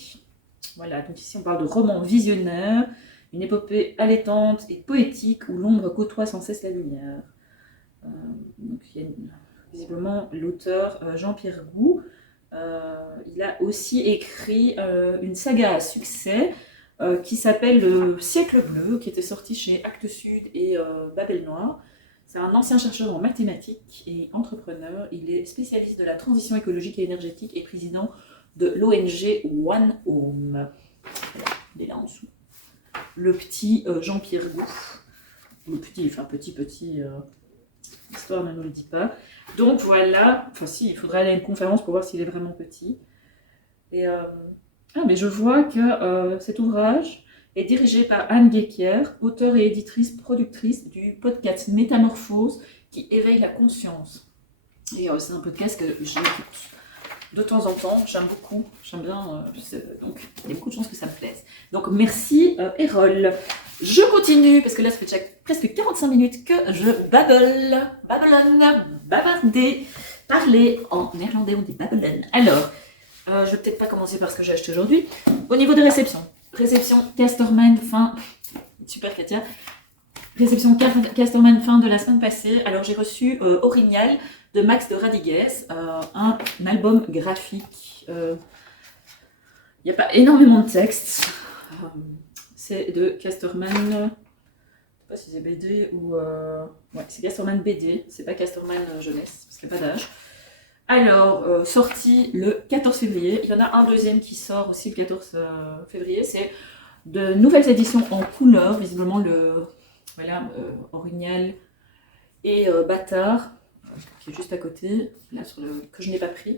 Voilà, donc ici on parle de roman visionnaire, une épopée allaitante et poétique où l'ombre côtoie sans cesse la lumière. Donc il y a visiblement l'auteur Jean-Pierre Gou. Il a aussi écrit une saga à succès qui s'appelle Le Siècle Bleu, qui était sorti chez Actes Sud et Babel Noir. C'est un ancien chercheur en mathématiques et entrepreneur. Il est spécialiste de la transition écologique et énergétique et président de l'ONG One Home. Voilà, il est là en dessous. Le petit Jean-Pierre Gou. Le petit, enfin petit, l'histoire ne nous le dit pas. Donc voilà, enfin si, il faudrait aller à une conférence pour voir s'il est vraiment petit. Et mais je vois que cet ouvrage est dirigé par Anne Guéquier, auteure et éditrice, productrice du podcast Métamorphose qui éveille la conscience. Et c'est un podcast que j'écoute de temps en temps, j'aime beaucoup, j'aime bien, donc il y a beaucoup de chances que ça me plaise. Donc merci Erol. Je continue, parce que là ça fait déjà presque 45 minutes que je bavarder, parler en néerlandais, on dit babbelen. Alors, je vais peut-être pas commencer par ce que j'ai acheté aujourd'hui. Au niveau des réceptions, Casterman fin, super Katia, réception Casterman fin de la semaine passée. Alors j'ai reçu Orignal de Max de Radigues, un album graphique. Il n'y a pas énormément de texte. C'est de Casterman, je ne sais pas si c'est BD ou... Ouais, c'est Casterman BD, c'est pas Casterman jeunesse, parce qu'il n'y a pas d'âge. Alors, sorti le 14 février, il y en a un deuxième qui sort aussi le 14 février, c'est de nouvelles éditions en couleur, visiblement Orignal et Bâtard, qui est juste à côté, là que je n'ai pas pris,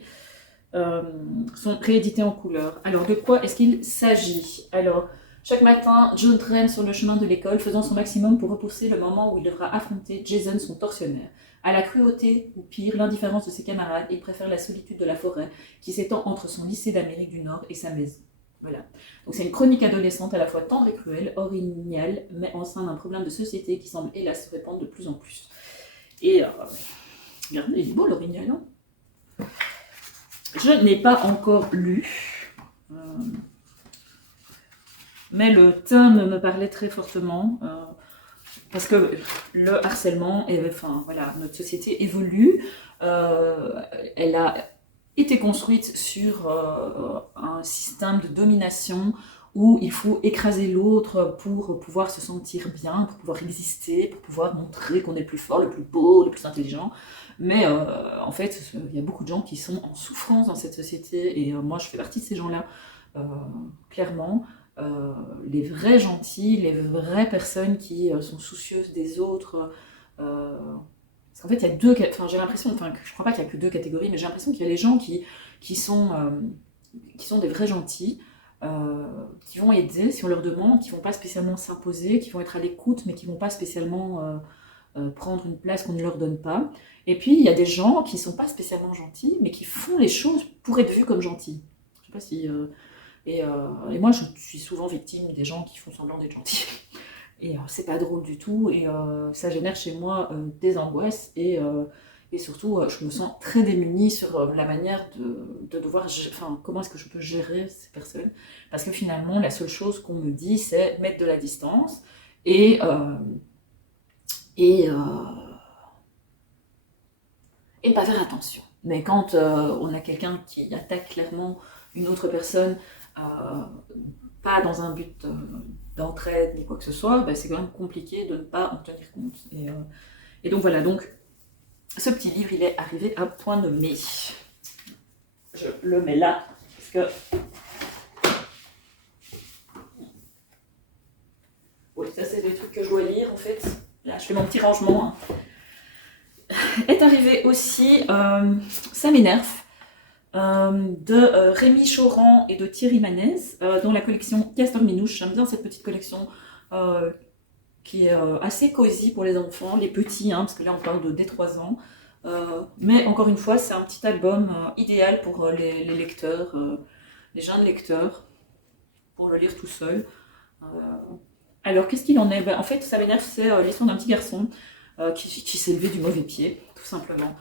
sont réédités en couleur. Alors, de quoi est-ce qu'il s'agit? Alors, chaque matin, John traîne sur le chemin de l'école, faisant son maximum pour repousser le moment où il devra affronter Jason, son tortionnaire. À la cruauté, ou pire, l'indifférence de ses camarades, il préfère la solitude de la forêt qui s'étend entre son lycée d'Amérique du Nord et sa maison. Voilà. Donc c'est une chronique adolescente à la fois tendre et cruelle. Orignal met en scène un problème de société qui semble hélas se répandre de plus en plus. Et regardez, il est beau l'Orignal, hein. Je n'ai pas encore lu, mais le thème me parlait très fortement. Parce que le harcèlement, notre société évolue. Elle a été construite sur un système de domination où il faut écraser l'autre pour pouvoir se sentir bien, pour pouvoir exister, pour pouvoir montrer qu'on est le plus fort, le plus beau, le plus intelligent. Mais en fait, il y a beaucoup de gens qui sont en souffrance dans cette société et moi je fais partie de ces gens-là, clairement. Les vrais gentils, les vraies personnes qui sont soucieuses des autres. Parce qu'en fait, il y a j'ai l'impression, je crois pas qu'il y a que deux catégories, mais j'ai l'impression qu'il y a les gens qui sont des vrais gentils, qui vont aider si on leur demande, qui vont pas spécialement s'imposer, qui vont être à l'écoute, mais qui vont pas spécialement prendre une place qu'on ne leur donne pas. Et puis, il y a des gens qui sont pas spécialement gentils, mais qui font les choses pour être vus comme gentils. Je sais pas si... Et moi, je suis souvent victime des gens qui font semblant d'être gentils. Et c'est pas drôle du tout, et ça génère chez moi des angoisses, et surtout, je me sens très démunie sur la manière de devoir, enfin, comment est-ce que je peux gérer ces personnes, parce que finalement, la seule chose qu'on me dit, c'est mettre de la distance, et, euh, et, euh, et ne pas faire attention. Mais quand on a quelqu'un qui attaque clairement une autre personne, euh, pas dans un but d'entraide ni quoi que ce soit, ben c'est quand même compliqué de ne pas en tenir compte. Et donc voilà, donc ce petit livre, il est arrivé à point nommé. Je le mets là, parce que... Oui, ça c'est des trucs que je dois lire en fait. Là, je fais mon petit rangement. Est arrivé aussi Ça m'énerve, de Rémi Choran et de Thierry Manès, dans la collection Castor Minouche. J'aime bien cette petite collection qui est assez cosy pour les enfants, les petits, hein, parce que là on parle de dès 3 ans. Mais encore une fois, c'est un petit album idéal pour les lecteurs, les jeunes lecteurs, pour le lire tout seul. Alors, qu'est-ce qu'il en est? En fait, Ça m'énerve, c'est l'histoire d'un petit garçon qui s'est levé du mauvais pied, tout simplement.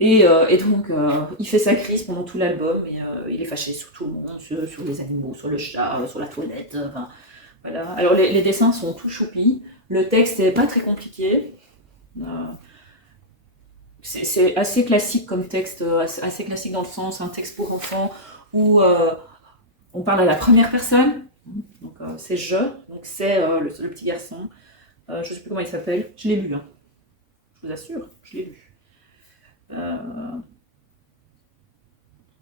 Et donc, il fait sa crise pendant tout l'album, et il est fâché sur tout le monde, sur les animaux, sur le chat, sur la toilette. Enfin, voilà. Alors, les dessins sont tout choupis. Le texte n'est pas très compliqué. C'est assez classique comme texte, assez classique dans le sens, un texte pour enfants où on parle à la première personne. Donc, c'est je, donc c'est le petit garçon. Je ne sais plus comment il s'appelle. Je l'ai lu, hein. Je vous assure, je l'ai lu.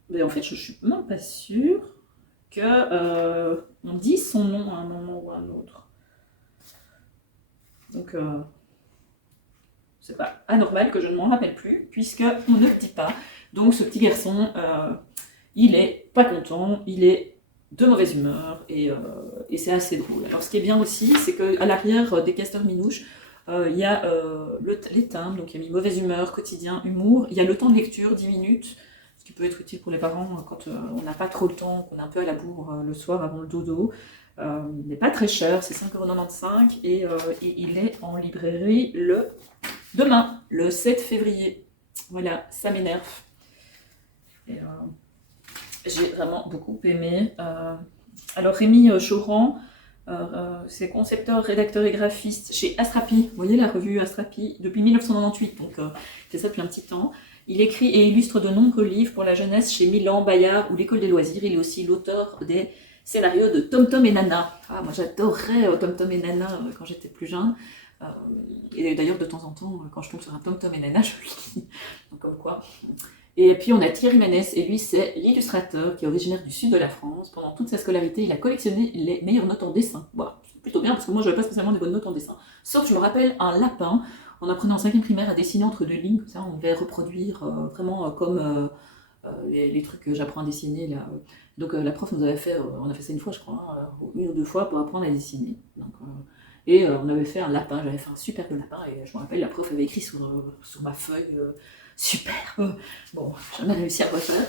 Mais en fait, je suis même pas sûre que on dit son nom à un moment ou à un autre. Donc, c'est pas anormal que je ne m'en rappelle plus, puisqu'on ne le dit pas. Donc, ce petit garçon, il est pas content, il est de mauvaise humeur, et c'est assez drôle. Alors, ce qui est bien aussi, c'est qu'à l'arrière des Castor Minouche, il y a les timbres, donc il y a mis mauvaise humeur, quotidien, humour. Il y a le temps de lecture, 10 minutes, ce qui peut être utile pour les parents quand on n'a pas trop le temps, qu'on est un peu à la bourre le soir avant le dodo. Il n'est pas très cher, c'est 5,95 €, et il est en librairie demain, le 7 février. Voilà, Ça m'énerve. Et j'ai vraiment beaucoup aimé. Alors Rémi Choran, c'est concepteur, rédacteur et graphiste chez Astrapi. Vous voyez la revue Astrapi depuis 1998, donc il fait ça depuis un petit temps. Il écrit et illustre de nombreux livres pour la jeunesse chez Milan, Bayard ou l'École des loisirs. Il est aussi l'auteur des scénarios de Tom Tom et Nana. Ah, moi j'adorais Tom Tom et Nana quand j'étais plus jeune. Et d'ailleurs de temps en temps, quand je tombe sur un Tom Tom et Nana, je le lis. Donc comme quoi. Et puis on a Thierry Manès, et lui c'est l'illustrateur qui est originaire du sud de la France. Pendant toute sa scolarité, il a collectionné les meilleures notes en dessin. Voilà, c'est plutôt bien parce que moi je n'avais pas spécialement des bonnes notes en dessin. Sauf, je me rappelle, un lapin. On apprenait en 5e primaire à dessiner entre 2 lignes, comme ça on devait reproduire vraiment comme les trucs que j'apprends à dessiner là. Donc la prof nous avait fait, on a fait ça une fois je crois, une ou deux fois pour apprendre à dessiner. Donc, et on avait fait un lapin, j'avais fait un superbe lapin, et je me rappelle la prof avait écrit sur ma feuille superbe. Bon, j'ai jamais réussi à refaire,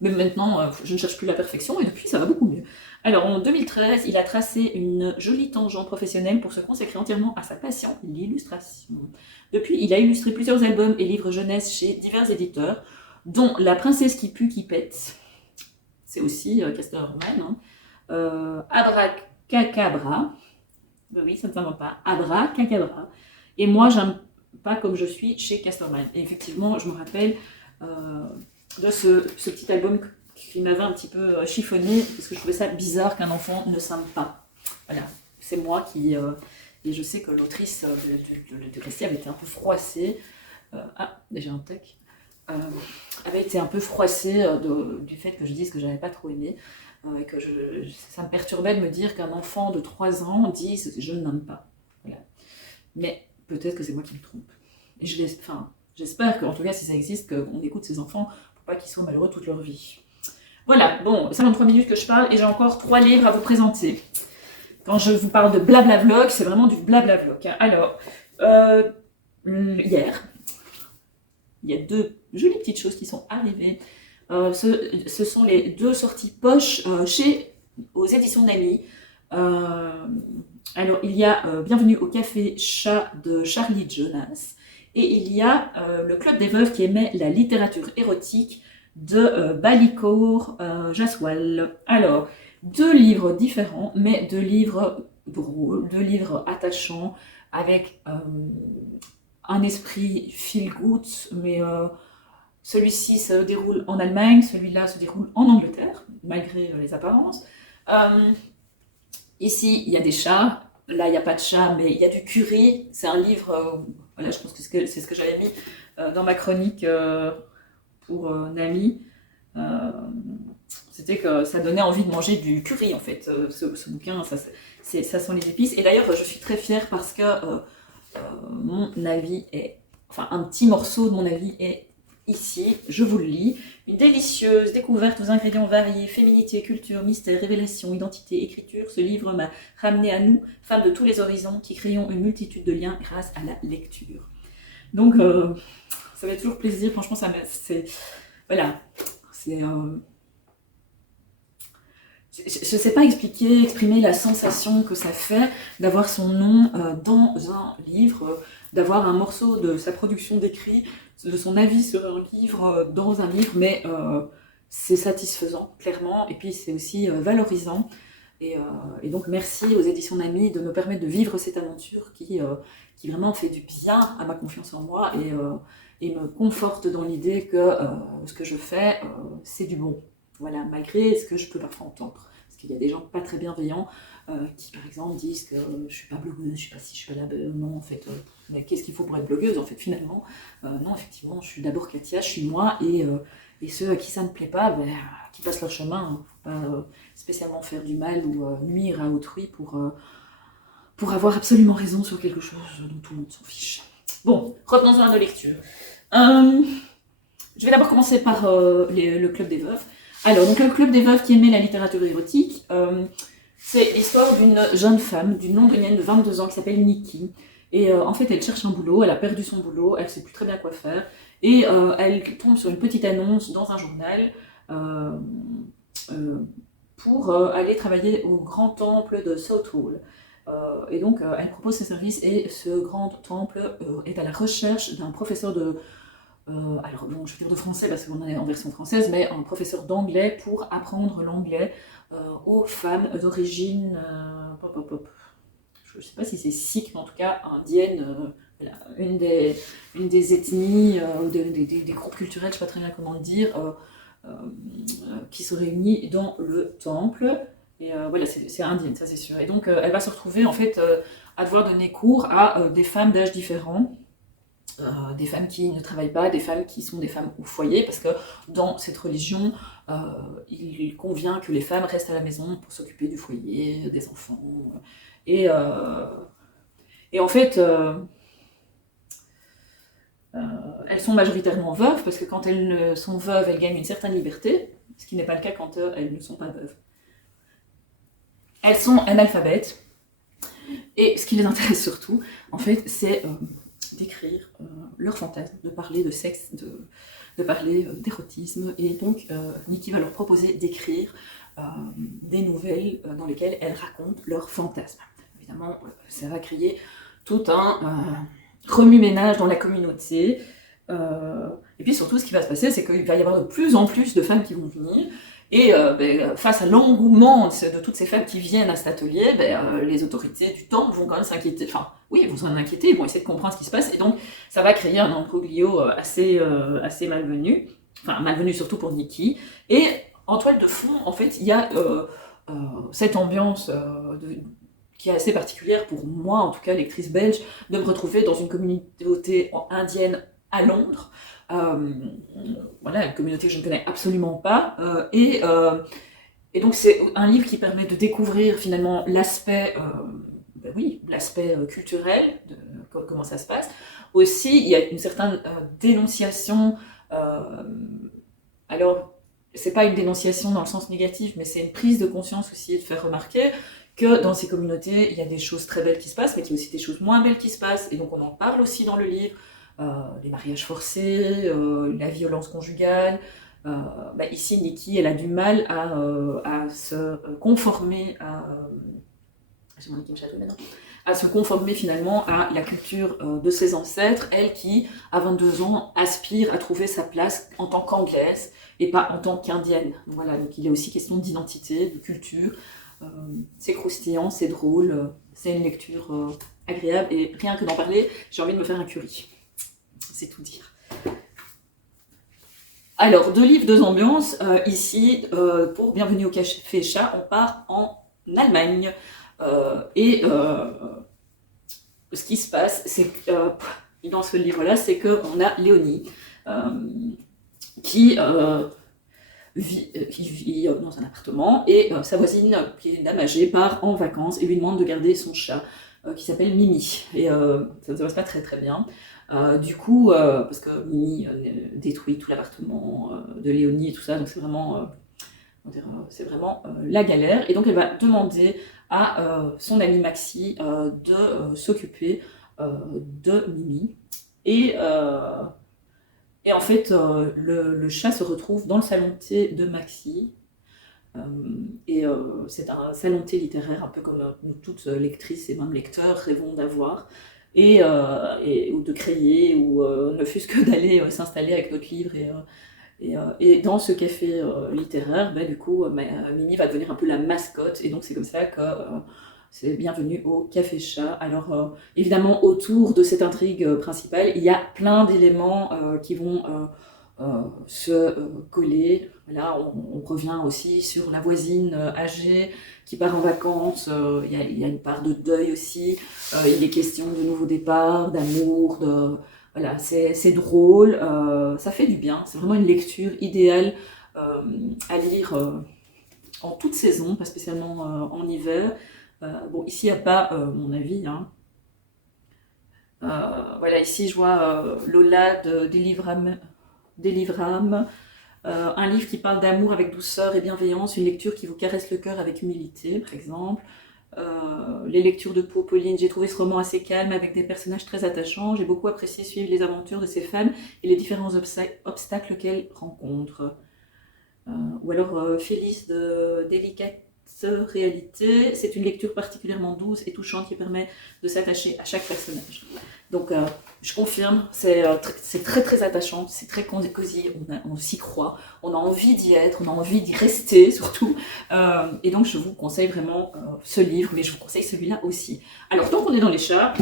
mais maintenant je ne cherche plus la perfection, et depuis ça va beaucoup mieux. Alors en 2013, il a tracé une jolie tangente professionnelle pour se consacrer entièrement à sa passion, l'illustration. Depuis, il a illustré plusieurs albums et livres jeunesse chez divers éditeurs, dont La princesse qui pue, qui pète. C'est aussi Casterman. Abracacabra. Oui, ça ne s'invente pas. Abracacabra. Et moi, j'aime pas comme je suis chez Casterman. Et effectivement, je me rappelle de ce petit album qui m'avait un petit peu chiffonné, parce que je trouvais ça bizarre qu'un enfant ne s'aime pas. Voilà, c'est moi qui... et je sais que l'autrice de récit avait été un peu froissée. Déjà un tac. Avait été un peu froissée du fait que je dise que j'avais pas trop aimé. Que ça me perturbait de me dire qu'un enfant de 3 ans dise « je n'aime pas ». Voilà. Mais peut-être que c'est moi qui me trompe. Et j'espère qu'en tout cas, si ça existe, qu'on écoute ces enfants pour pas qu'ils soient malheureux toute leur vie. Voilà, bon, 53 minutes que je parle, et j'ai encore 3 livres à vous présenter. Quand je vous parle de blabla vlog, c'est vraiment du blabla vlog. Alors, hier, il y a 2 jolies petites choses qui sont arrivées. Ce sont les 2 sorties poche aux éditions Nami. Alors, il y a Bienvenue au Café Chat de Charlie Jonas, et il y a le Club des Veuves qui aimait la littérature érotique de Balikour Jaswal. Alors, 2 livres différents, mais 2 livres drôles, 2 livres attachants, avec un esprit feel good, mais celui-ci se déroule en Allemagne, celui-là se déroule en Angleterre, malgré les apparences. Ici, il y a des chats. Là, il n'y a pas de chat, mais il y a du curry. C'est un livre, voilà, je pense que c'est ce que j'avais mis dans ma chronique pour Nami. C'était que ça donnait envie de manger du curry, en fait. Ce bouquin, ça sent les épices. Et d'ailleurs, je suis très fière parce que mon avis est... Enfin, un petit morceau de mon avis est ici, je vous le lis. Une délicieuse découverte aux ingrédients variés, féminité, culture, mystère, révélation, identité, écriture. Ce livre m'a ramené à nous, femmes de tous les horizons, qui créons une multitude de liens grâce à la lecture. Donc, ça fait toujours plaisir. Franchement, c'est... Voilà. C'est... je ne sais pas exprimer la sensation que ça fait d'avoir son nom dans un livre, d'avoir un morceau de sa production d'écrit, de son avis sur un livre dans un livre, mais c'est satisfaisant, clairement, et puis c'est aussi valorisant. Et donc merci aux éditions Nami de me permettre de vivre cette aventure qui vraiment fait du bien à ma confiance en moi et me conforte dans l'idée que ce que je fais, c'est du bon. Voilà, malgré ce que je peux parfois entendre. Parce qu'il y a des gens pas très bienveillants qui, par exemple, disent que je suis pas blogueuse, je suis pas ci, je suis pas là. Non, en fait, mais qu'est-ce qu'il faut pour être blogueuse, en fait, finalement non, effectivement, je suis d'abord Katia, je suis moi, et ceux à qui ça ne plaît pas, qui passent leur chemin, pas spécialement faire du mal ou nuire à autrui pour avoir absolument raison sur quelque chose dont tout le monde s'en fiche. Bon, revenons à nos lectures. Je vais d'abord commencer par le Club des Veuves. Alors, donc le Club des Veuves qui aimait la littérature érotique, c'est l'histoire d'une jeune femme, d'une londonienne de 22 ans qui s'appelle Nikki. Et en fait, elle cherche un boulot, elle a perdu son boulot, elle sait plus très bien quoi faire. Et elle tombe sur une petite annonce dans un journal pour aller travailler au grand temple de Southall. Et donc, elle propose ses services et ce grand temple est à la recherche d'un professeur de... alors bon, je vais dire de français parce qu'on est en version française, mais un professeur d'anglais pour apprendre l'anglais aux femmes d'origine... je ne sais pas si c'est sikh, mais en tout cas indienne, voilà, une des ethnies, des groupes culturels, je ne sais pas très bien comment le dire, qui se réunissent dans le temple. Et voilà, c'est indienne, ça c'est sûr. Et donc elle va se retrouver en fait à devoir donner cours à des femmes d'âge différents. Des femmes qui ne travaillent pas, des femmes qui sont des femmes au foyer, parce que dans cette religion, il convient que les femmes restent à la maison pour s'occuper du foyer, des enfants. Et en fait, elles sont majoritairement veuves, parce que quand elles sont veuves, elles gagnent une certaine liberté, ce qui n'est pas le cas quand elles ne sont pas veuves. Elles sont analphabètes, et ce qui les intéresse surtout, en fait, c'est d'écrire leurs fantasmes, de parler de sexe, de parler d'érotisme. Et donc, Nikki va leur proposer d'écrire des nouvelles dans lesquelles elles racontent leurs fantasmes. Évidemment, ça va créer tout un remue-ménage dans la communauté. Et puis surtout, ce qui va se passer, c'est qu'il va y avoir de plus en plus de femmes qui vont venir. Et face à l'engouement de toutes ces femmes qui viennent à cet atelier, les autorités du temple vont quand même s'inquiéter. Enfin, oui, ils vont s'en inquiéter, ils vont essayer de comprendre ce qui se passe. Et donc, ça va créer un imbroglio assez malvenu. Enfin, malvenu surtout pour Nikki. Et en toile de fond, en fait, il y a cette ambiance qui est assez particulière pour moi, en tout cas, lectrice belge, de me retrouver dans une communauté indienne à Londres. Voilà, une communauté que je ne connais absolument pas, et donc c'est un livre qui permet de découvrir finalement l'aspect l'aspect culturel de comment ça se passe. Aussi, il y a une certaine dénonciation, alors c'est pas une dénonciation dans le sens négatif, mais c'est une prise de conscience aussi, de faire remarquer que dans ces communautés, il y a des choses très belles qui se passent, mais qu'il y a aussi des choses moins belles qui se passent, et donc on en parle aussi dans le livre. Les mariages forcés, la violence conjugale, Ici, Nikki, elle a du mal à se conformer j'ai mon équipe château maintenant, à se conformer finalement à la culture de ses ancêtres, elle qui, à 22 ans, aspire à trouver sa place en tant qu'anglaise et pas en tant qu'indienne. Donc voilà, donc il y a aussi question d'identité, de culture. C'est croustillant, c'est drôle, c'est une lecture agréable et rien que d'en parler, j'ai envie de me faire un curry. C'est tout dire. Alors, 2 livres, 2 ambiances. Ici, pour Bienvenue au Café Chat, on part en Allemagne. Ce qui se passe, c'est que dans ce livre-là, c'est qu'on a Léonie qui vit dans un appartement et sa voisine, qui est une dame âgée, part en vacances et lui demande de garder son chat qui s'appelle Mimi. Et ça ne se passe pas très très bien. Du coup, parce que Mimi détruit tout l'appartement de Léonie et tout ça, donc c'est vraiment la galère. Et donc elle va demander à son amie Maxi de s'occuper de Mimi. Et en fait, le chat se retrouve dans le salon de thé de Maxi. C'est un salon de thé littéraire, un peu comme nous toutes lectrices et même lecteurs rêvons d'avoir. Ou de créer, ou ne fût-ce que d'aller s'installer avec notre livre. Et dans ce café littéraire, du coup, Mimi va devenir un peu la mascotte. Et donc c'est comme ça que c'est Bienvenue au Café Chat. Alors évidemment, autour de cette intrigue principale, il y a plein d'éléments qui vont se coller. Là, on revient aussi sur la voisine âgée qui part en vacances. Il y a une part de deuil aussi. Il est question de nouveaux départs, d'amour, voilà, c'est drôle, ça fait du bien. C'est vraiment une lecture idéale à lire en toute saison, pas spécialement en hiver. Bon, ici, il n'y a pas mon avis, hein. Voilà, ici, je vois Lola de Délivram, un livre qui parle d'amour avec douceur et bienveillance, une lecture qui vous caresse le cœur avec humilité, par exemple. Les lectures de Pauline, j'ai trouvé ce roman assez calme avec des personnages très attachants. J'ai beaucoup apprécié suivre les aventures de ces femmes et les différents obstacles qu'elles rencontrent. Ou alors Félix de Délicate Réalité, c'est une lecture particulièrement douce et touchante qui permet de s'attacher à chaque personnage. Donc je confirme, c'est très très attachant, c'est très cosy, on s'y croit, on a envie d'y être, on a envie d'y rester surtout. Et donc je vous conseille vraiment ce livre, mais je vous conseille celui-là aussi. Alors tant qu'on est dans les chats,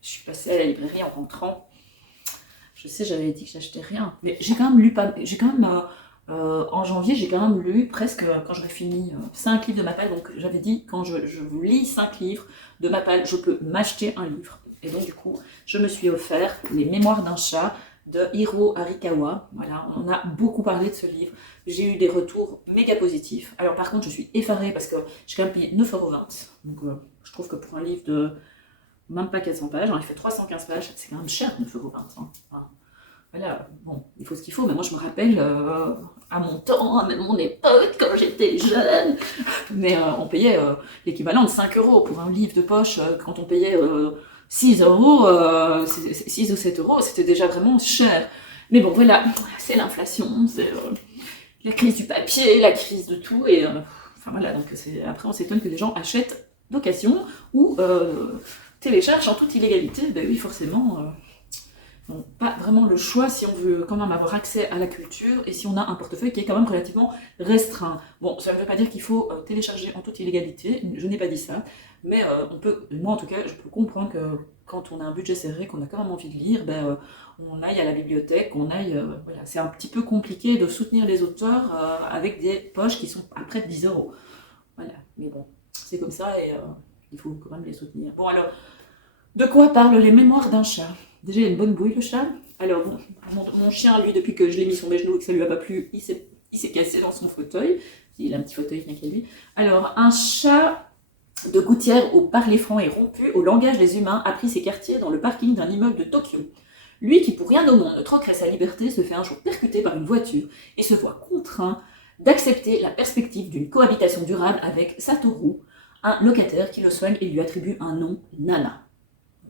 je suis passée à la librairie en rentrant. Je sais, j'avais dit que j'achetais rien, mais j'ai quand même lu en janvier, j'ai quand même lu presque, quand j'aurais fini 5 livres de ma palle, donc j'avais dit, quand je lis 5 livres de ma palle, je peux m'acheter un livre. Et donc du coup, je me suis offert Les Mémoires d'un chat de Hiro Arikawa. Voilà, on en a beaucoup parlé de ce livre. J'ai eu des retours méga positifs. Alors par contre, je suis effarée parce que j'ai quand même payé 9,20 €. Donc je trouve que pour un livre de même pas 400 pages, il fait 315 pages, c'est quand même cher, 9,20 €. Enfin, voilà, bon, il faut ce qu'il faut, mais moi je me rappelle à mon temps, à mon époque, quand j'étais jeune, mais on payait l'équivalent de 5 € pour un livre de poche, quand on payait 6 €, 6 ou 7 €, c'était déjà vraiment cher. Mais bon, voilà, c'est l'inflation, c'est la crise du papier, la crise de tout, et enfin voilà, donc après on s'étonne que les gens achètent d'occasion ou téléchargent en toute illégalité. Ben oui, forcément. Donc, pas vraiment le choix si on veut quand même avoir accès à la culture et si on a un portefeuille qui est quand même relativement restreint. Bon, ça ne veut pas dire qu'il faut télécharger en toute illégalité, je n'ai pas dit ça, mais moi en tout cas, je peux comprendre que quand on a un budget serré, qu'on a quand même envie de lire, on aille à la bibliothèque, voilà. C'est un petit peu compliqué de soutenir les auteurs avec des poches qui sont à près de 10 €. Voilà, mais bon, c'est comme ça et il faut quand même les soutenir. Bon alors, de quoi parlent Les Mémoires d'un chat? Déjà, il a une bonne bouille, le chat. Alors, bon, mon chien, lui, depuis que je l'ai mis sur mes genoux et que ça lui a pas plu, il s'est cassé dans son fauteuil. Il a un petit fauteuil rien qu'à lui. Alors, un chat de gouttière au parler franc et rompu au langage des humains a pris ses quartiers dans le parking d'un immeuble de Tokyo. Lui, qui pour rien au monde ne troquerait sa liberté, se fait un jour percuter par une voiture et se voit contraint d'accepter la perspective d'une cohabitation durable avec Satoru, un locataire qui le soigne et lui attribue un nom, Nana.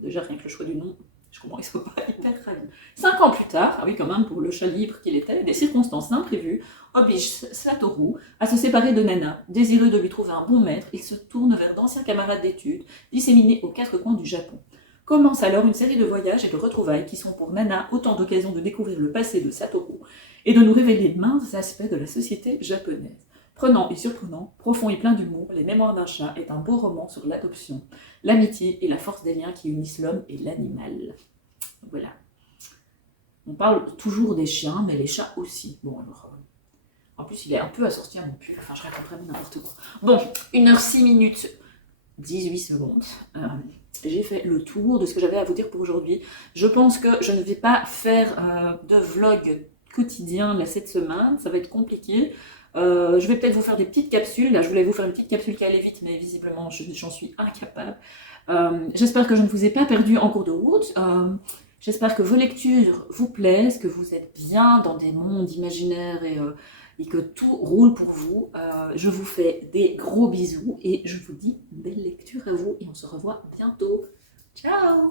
Déjà, rien que le choix du nom, Je comprends, ils ne sont pas hyper ravis. 5 ans plus tard, ah oui quand même, pour le chat libre qu'il était, des circonstances imprévues obligent Satoru à se séparer de Nana. Désireux de lui trouver un bon maître, il se tourne vers d'anciens camarades d'études, disséminés aux 4 coins du Japon. Commence alors une série de voyages et de retrouvailles qui sont pour Nana autant d'occasions de découvrir le passé de Satoru et de nous révéler minces aspects de la société japonaise. Prenant et surprenant, profond et plein d'humour, Les Mémoires d'un chat est un beau roman sur l'adoption, l'amitié et la force des liens qui unissent l'homme et l'animal. Voilà. On parle toujours des chiens, mais les chats aussi. Bon, alors, en plus, il est un peu assorti à mon pull. Enfin, je raconte vraiment n'importe quoi. Bon, 1h06 minutes, 18 secondes. J'ai fait le tour de ce que j'avais à vous dire pour aujourd'hui. Je pense que je ne vais pas faire de vlog quotidien là, cette semaine. Ça va être compliqué. Je vais peut-être vous faire des petites capsules. Là, je voulais vous faire une petite capsule qui allait vite, mais visiblement, j'en suis incapable. J'espère que je ne vous ai pas perdu en cours de route. J'espère que vos lectures vous plaisent, que vous êtes bien dans des mondes imaginaires et que tout roule pour vous. Je vous fais des gros bisous et je vous dis belle lecture à vous et on se revoit bientôt. Ciao!